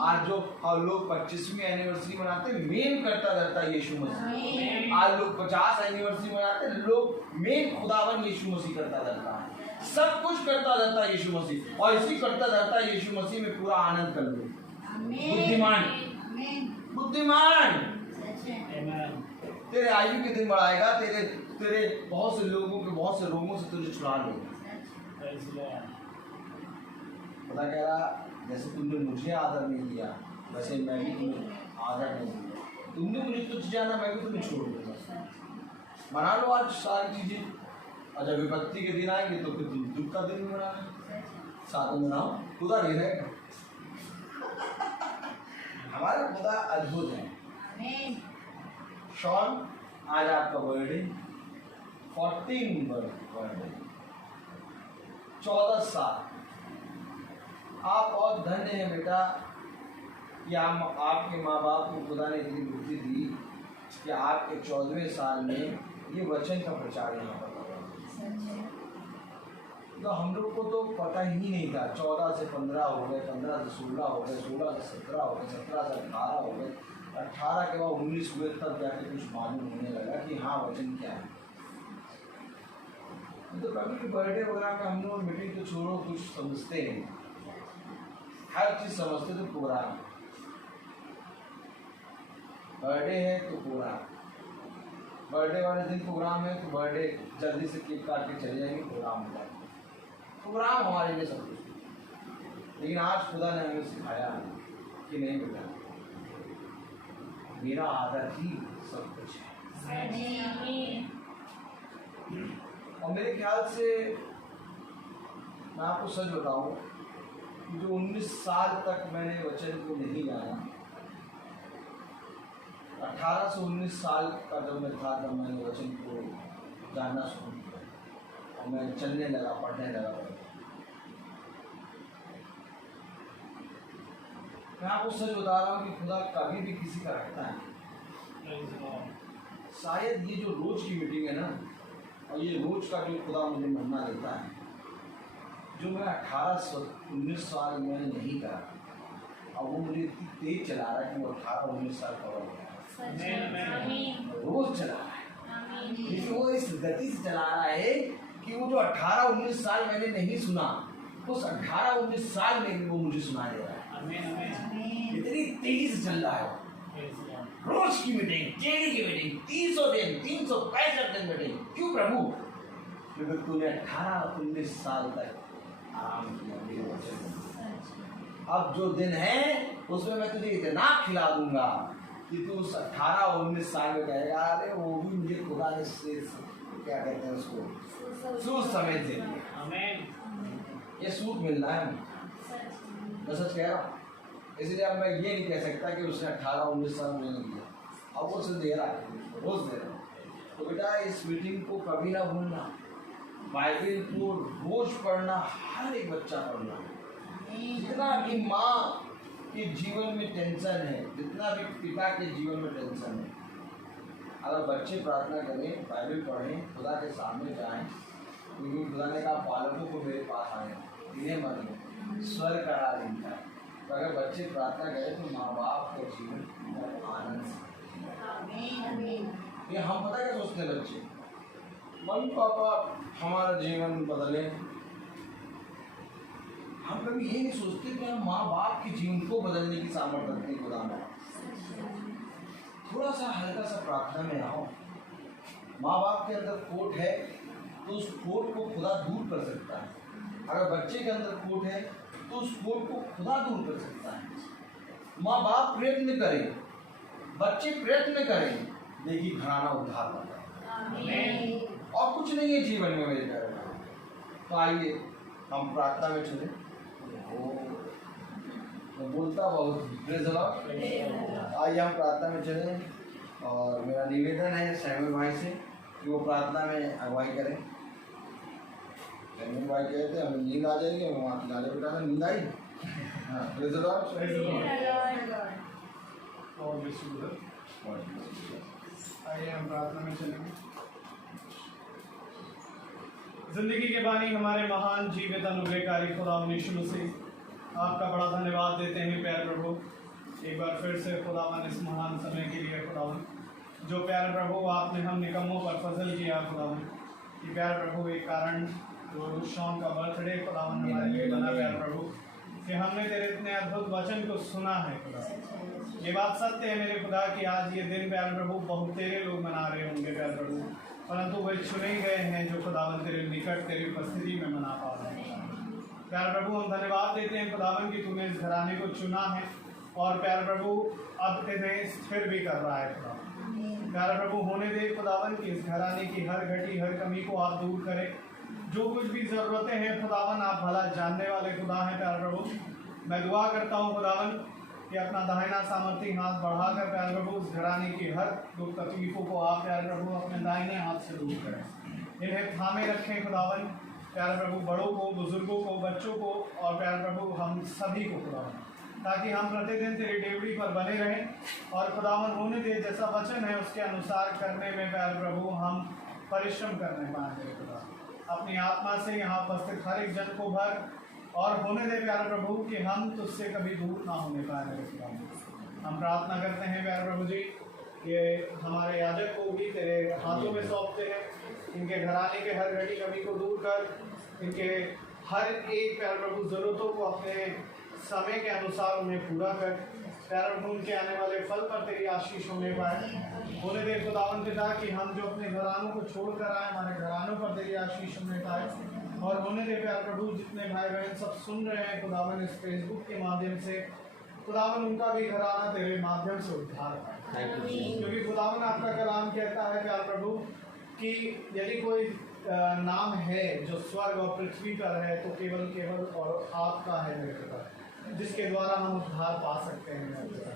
आज जो हम लोग 25वीं एनिवर्सरी मनाते हैं, मेन करता धरता यीशु मसीह। आज लोग 50 एनिवर्सरी मनाते हैं, लोग मेन खुदावन यीशु मसीह करता धरता है। सब कुछ करता रहता यीशु मसीह, और इसी करता रहता यीशु मसीह में पूरा आनंद कर लो। बुद्धिमान तेरे आयु के दिन बढ़ाएगा, तेरे बहुत से लोगों के बहुत से रोगों से तुझे छुड़ा लेगा। पता कह रहा जैसे तुमने मुझे आदर नहीं दिया वैसे मैं भी तुम्हें आदर नहीं दिया। तुमने मुझे तुझ जाना, मैं भी तुम्हें छोड़ दूंगा। मना लो आज सारी चीजें, और जब विपत्ति के दिन आएंगे तो फिर तुम दुख का दिन भी मनाना, साथ में मनाओ, खुदा नहीं रहेगा। हमारा खुदा अद्भुत है। शॉन आज आपका बर्थडे 14 बर्थडे, 14 साल। आप बहुत धन्य हैं बेटा कि आपके माँ बाप को खुदा ने इतनी बुद्धि दी कि आपके 14वें साल में ये वचन का प्रचार यहाँ पर। तो हम लोग को तो पता ही नहीं था। 14 से 15 हो गए, 15 से 16 हो गए, 16 से 17 हो गए, 17 से 18 हो गए, 18 के बाद 19 हुए, तब जाके कुछ मालूम होने लगा कि हाँ वचन क्या है। तो कभी बर्थडे वगैरह में हम लोग मीटिंग तो छोड़ो, कुछ समझते हैं, हर चीज समझते। तो प्रोग्राम बर्थडे है तो प्रोग्राम, बर्थडे वाले दिन प्रोग्राम है तो बर्थडे जल्दी से केक काट के चले जाएंगे, प्रोग्राम हो जाएगा। प्रोग्राम हमारे लिए सब कुछ। लेकिन आज खुदा ने हमें सिखाया कि नहीं बेटा, मेरा आदर ही सब कुछ है। और मेरे ख्याल से मैं आपको सच बताऊं, जो 19 साल तक मैंने वचन को नहीं जाना, 18 से 19 साल का जब मैं था तब मैंने वचन को जानना शुरू किया और मैं चलने लगा, पढ़ने लगा। मैं आपको सच बता रहा हूँ कि खुदा कभी भी किसी का रखता है। शायद ये जो रोज की मीटिंग है ना, और ये रोज का जो खुदा मुझे महीना देता है, जो मैं 18-19 साल मैंने नहीं करा, और वो मुझे इतनी तेज चला रहा है कि वो 18-19 साल का हो गया, रोज चला रहा है। लेकिन वो इस गति से चला रहा है कि वो जो 18-19 साल मैंने नहीं सुना, उस 18-19 साल में भी वो मुझे सुना दे रहा है। इतनी तेजी से चल रहा है। रोज की मीटिंग, डेली की मीटिंग, 300 दिन, 365 दिन मीटिंग। क्यों प्रभु? क्योंकि तूने 18-19 साल तक आराम किया। अब जो दिन है उसमें मैं तुझे इतना खिला दूंगा, कि तू 18-19 साल में कहेगा अरे वो भी मुझे खुदा ने क्या कहते हैं उसको सूद समेत दे दिया। आमीन। ये सूद मिलना है मैं सच कह रहा हूँ। इसलिए अब मैं ये नहीं कह सकता कि उसने 18-19 साल में नहीं दिया, अब वो उसे दे रहा है, रोज दे रहा है। तो बेटा इस मीटिंग को कभी ना भूलना, बाइबल को रोज पढ़ना, हर एक बच्चा पढ़ना। जितना भी माँ के जीवन में टेंशन है, जितना भी पिता के जीवन में टेंशन है, अगर बच्चे प्रार्थना करें, बाइबल पढ़ें, खुदा के सामने जाएं, क्योंकि खुदा ने कहा बालकों को मेरे पास आए, इन्हें मत स्वर करा देता है। तो अगर बच्चे प्रार्थना करें तो माँ बाप का जीवन आनंद से। ये हम पता क्या सोचते हैं बच्चे, मम्मी पापा हमारा जीवन बदले। हम कभी ये नहीं सोचते कि हम माँ बाप के जीवन को बदलने की सामर्थ्य रखते हैं खुदा में। थोड़ा सा हल्का सा प्रार्थना में आओ। माँ बाप के अंदर खोट है तो उस खोट को खुदा दूर कर सकता है। अगर बच्चे के अंदर खोट है तो उस खोट को खुदा दूर कर सकता है। माँ बाप प्रयत्न करें, बच्चे प्रयत्न करें, देखिए घराना उद्धार होता है। और कुछ नहीं है जीवन में मेरे प्यारे। तो आइए हम प्रार्थना में चले। मैं बोलता बहुत, आइए हम प्रार्थना में चले। और मेरा निवेदन है सैमुअल भाई से कि वो प्रार्थना में अगुवाई करें। सैमुअल भाई कहते हैं हमें नींद आ जाएगी, हम वहाँ किनारे बिठा नींद आई। हाँ प्रेज़ द लॉर्ड। आइए हम प्रार्थना में चलेंगे। जिंदगी के बानी हमारे महान जीवित अनुग्रहकारी खुदा यीशु मसीह, आपका बड़ा धन्यवाद देते हैं प्यारे प्रभु। एक बार फिर से खुदावन इस महान समय के लिए खुदावन, जो प्यारे प्रभु आपने हम निकम्मों पर फजल किया खुदावन, कि प्यारे प्रभु एक कारण जो शॉन का बर्थडे खुदावन हमारे लिए बना प्यारे प्रभु, कि हमने तेरे इतने अद्भुत वचन को सुना है खुदा। ये बात सत्य है मेरे खुदा कि आज ये दिन प्यारे प्रभु बहुत तेरे लोग मना रहे होंगे प्यारे प्रभु, परंतु वे चुने गए हैं जो खुदावन तेरे निकट तेरी उपस्थिति में मना पा रहे हैं। प्यारे प्रभु हम धन्यवाद देते हैं खुदावन कि तूने इस घराने को चुना है और प्यारे प्रभु अब इन्हें स्थिर भी कर रहा है खुदा। प्यारे प्रभु होने दे खुदावन कि इस घराने की हर घटी हर कमी को आप दूर करें। जो कुछ भी ज़रूरतें हैं खुदावन आप भला जानने वाले खुदा हैं प्यारे प्रभु। मैं दुआ करता हूँ खुदावन कि अपना दाहिना सामर्थी हाथ बढ़ाकर प्यारे प्रभु उस घराने की हर दुख तकलीफों को आप प्यारे प्रभु अपने दाहिने हाथ से दूर करें। इन्हें थामे रखें खुदावन प्यारे प्रभु, बड़ों को, बुजुर्गों को, बच्चों को और प्यारे प्रभु हम सभी को खुदावन, ताकि हम प्रतिदिन तेरी डेवड़ी पर बने रहें और खुदावन होने दे जैसा वचन है उसके अनुसार करने में प्यारे प्रभु हम परिश्रम करने पाएँ तेरे खुदा। अपनी आत्मा से यहाँ उपस्थित हर एक जन को भर और होने दे प्यारे प्रभु कि हम तुझसे कभी दूर ना होने पाए मेरे खुदा। हम प्रार्थना करते हैं प्यारे प्रभु जी, ये हमारे याजक को भी तेरे हाथों में सौंपते हैं। इनके घराने के हर घटी कमी को दूर कर, इनके हर एक प्यारे प्रभु ज़रूरतों को अपने समय के अनुसार उन्हें पूरा कर। प्यारे प्रभु उनके आने वाले फल पर तेरी आशीष होने पाए। होने दे खुदावन पिता कि हम जो अपने घरानों को छोड़ कर आए, हमारे घरानों पर तेरी आशीष होने पाए। और होने दे प्यारे प्रभु जितने भाई बहन सब सुन रहे हैं खुदावन इस फेसबुक के माध्यम से, खुदावन उनका भी घराना तेरे माध्यम से उद्धार पाए। क्योंकि खुदावन आपका कलाम कहता है प्यारे प्रभु कि यदि कोई नाम है जो स्वर्ग और पृथ्वी पर है तो केवल केवल और आपका है मेरे पिता, जिसके द्वारा हम उद्धार पा सकते हैं मेरे पिता।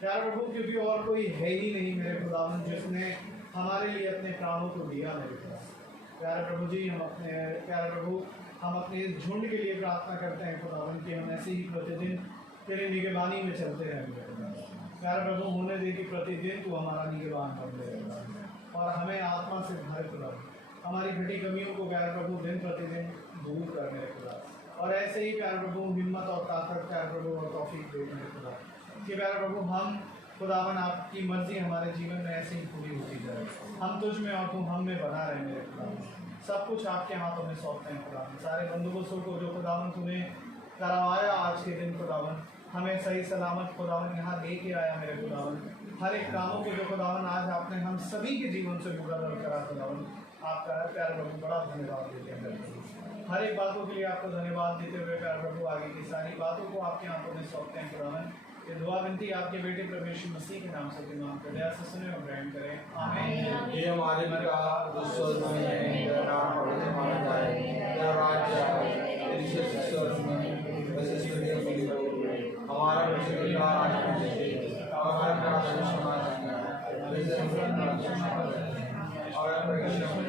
प्यारे प्रभु क्योंकि और कोई है ही नहीं मेरे खुदावन जिसने हमारे लिए अपने प्राणों को दिया मेरे पिता। प्यारे प्रभु जी हम अपने प्यारे प्रभु हम अपने इस झुंड के लिए प्रार्थना करते हैं खुदावन कि हम ऐसे ही प्रतिदिन तेरे निगरानी में चलते रहें मेरे खुदा। प्यारे प्रभु होने दे कि प्रतिदिन तू हमारा निगरान कर दे और हमें आत्मा से भर खुदा, हमारी घटी कमियों को प्यारे प्रभु दिन प्रतिदिन दूर कर मेरे खुदा। और ऐसे ही प्यारे प्रभु हिम्मत और ताकत प्यारे प्रभु और तौफीक दे मेरे खुदा कि प्यारे प्रभु हम खुदावन आपकी मर्जी हमारे जीवन में ऐसे ही पूरी होती जाए। हम तुझ में और तू हम में बना रहे मेरे खुदा। सब कुछ आपके हाथों में सौंपते हैं खुदावन। सारे बंदोबस्तों को जो खुदावन तूने करवाया आज के दिन खुदावन, हमें सही सलामत खुदावन यहाँ लेके आया मेरे खुदावन। हर एक कामों को जो खुदावन आज आपने हम सभी के जीवन से मुकर्रर करा खुदावन, आपका प्यारे प्रभु बड़ा धन्यवाद देते हैं। हर एक बातों के लिए आपको धन्यवाद देते हुए प्यारे प्रभु आगे की सारी बातों को आपके हाथों में सौंपते हैं खुदावन। ये दुआ विनती आपके बेटे प्रभु यीशु मसीह के नाम से मांग कर दया से सुने और ग्रहण करें। आमीन। ये हमारे पिता जो स्वर्ग में है, तेरा नाम पवित्र माना जाए, तेरा राज्य आए, तेरी इच्छा स्वर्ग में वैसे पृथ्वी पर भी हो। हमारा प्रतिदिन आज हमें दे और हमारे अपराध क्षमा करना वैसे हम अपना क्षमा करें और परीक्षा में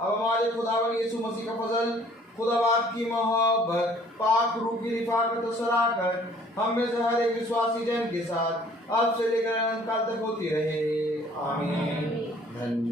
अब हमारे खुदावन यीशु मसीह का फजल, खुदा बाप की मोहब्बत, पाक रूह की रिफाकत और सलाहत हम में से हर एक विश्वासी जन के साथ अब से लेकर अनंत काल तक होती रहे। आमीन। धन्य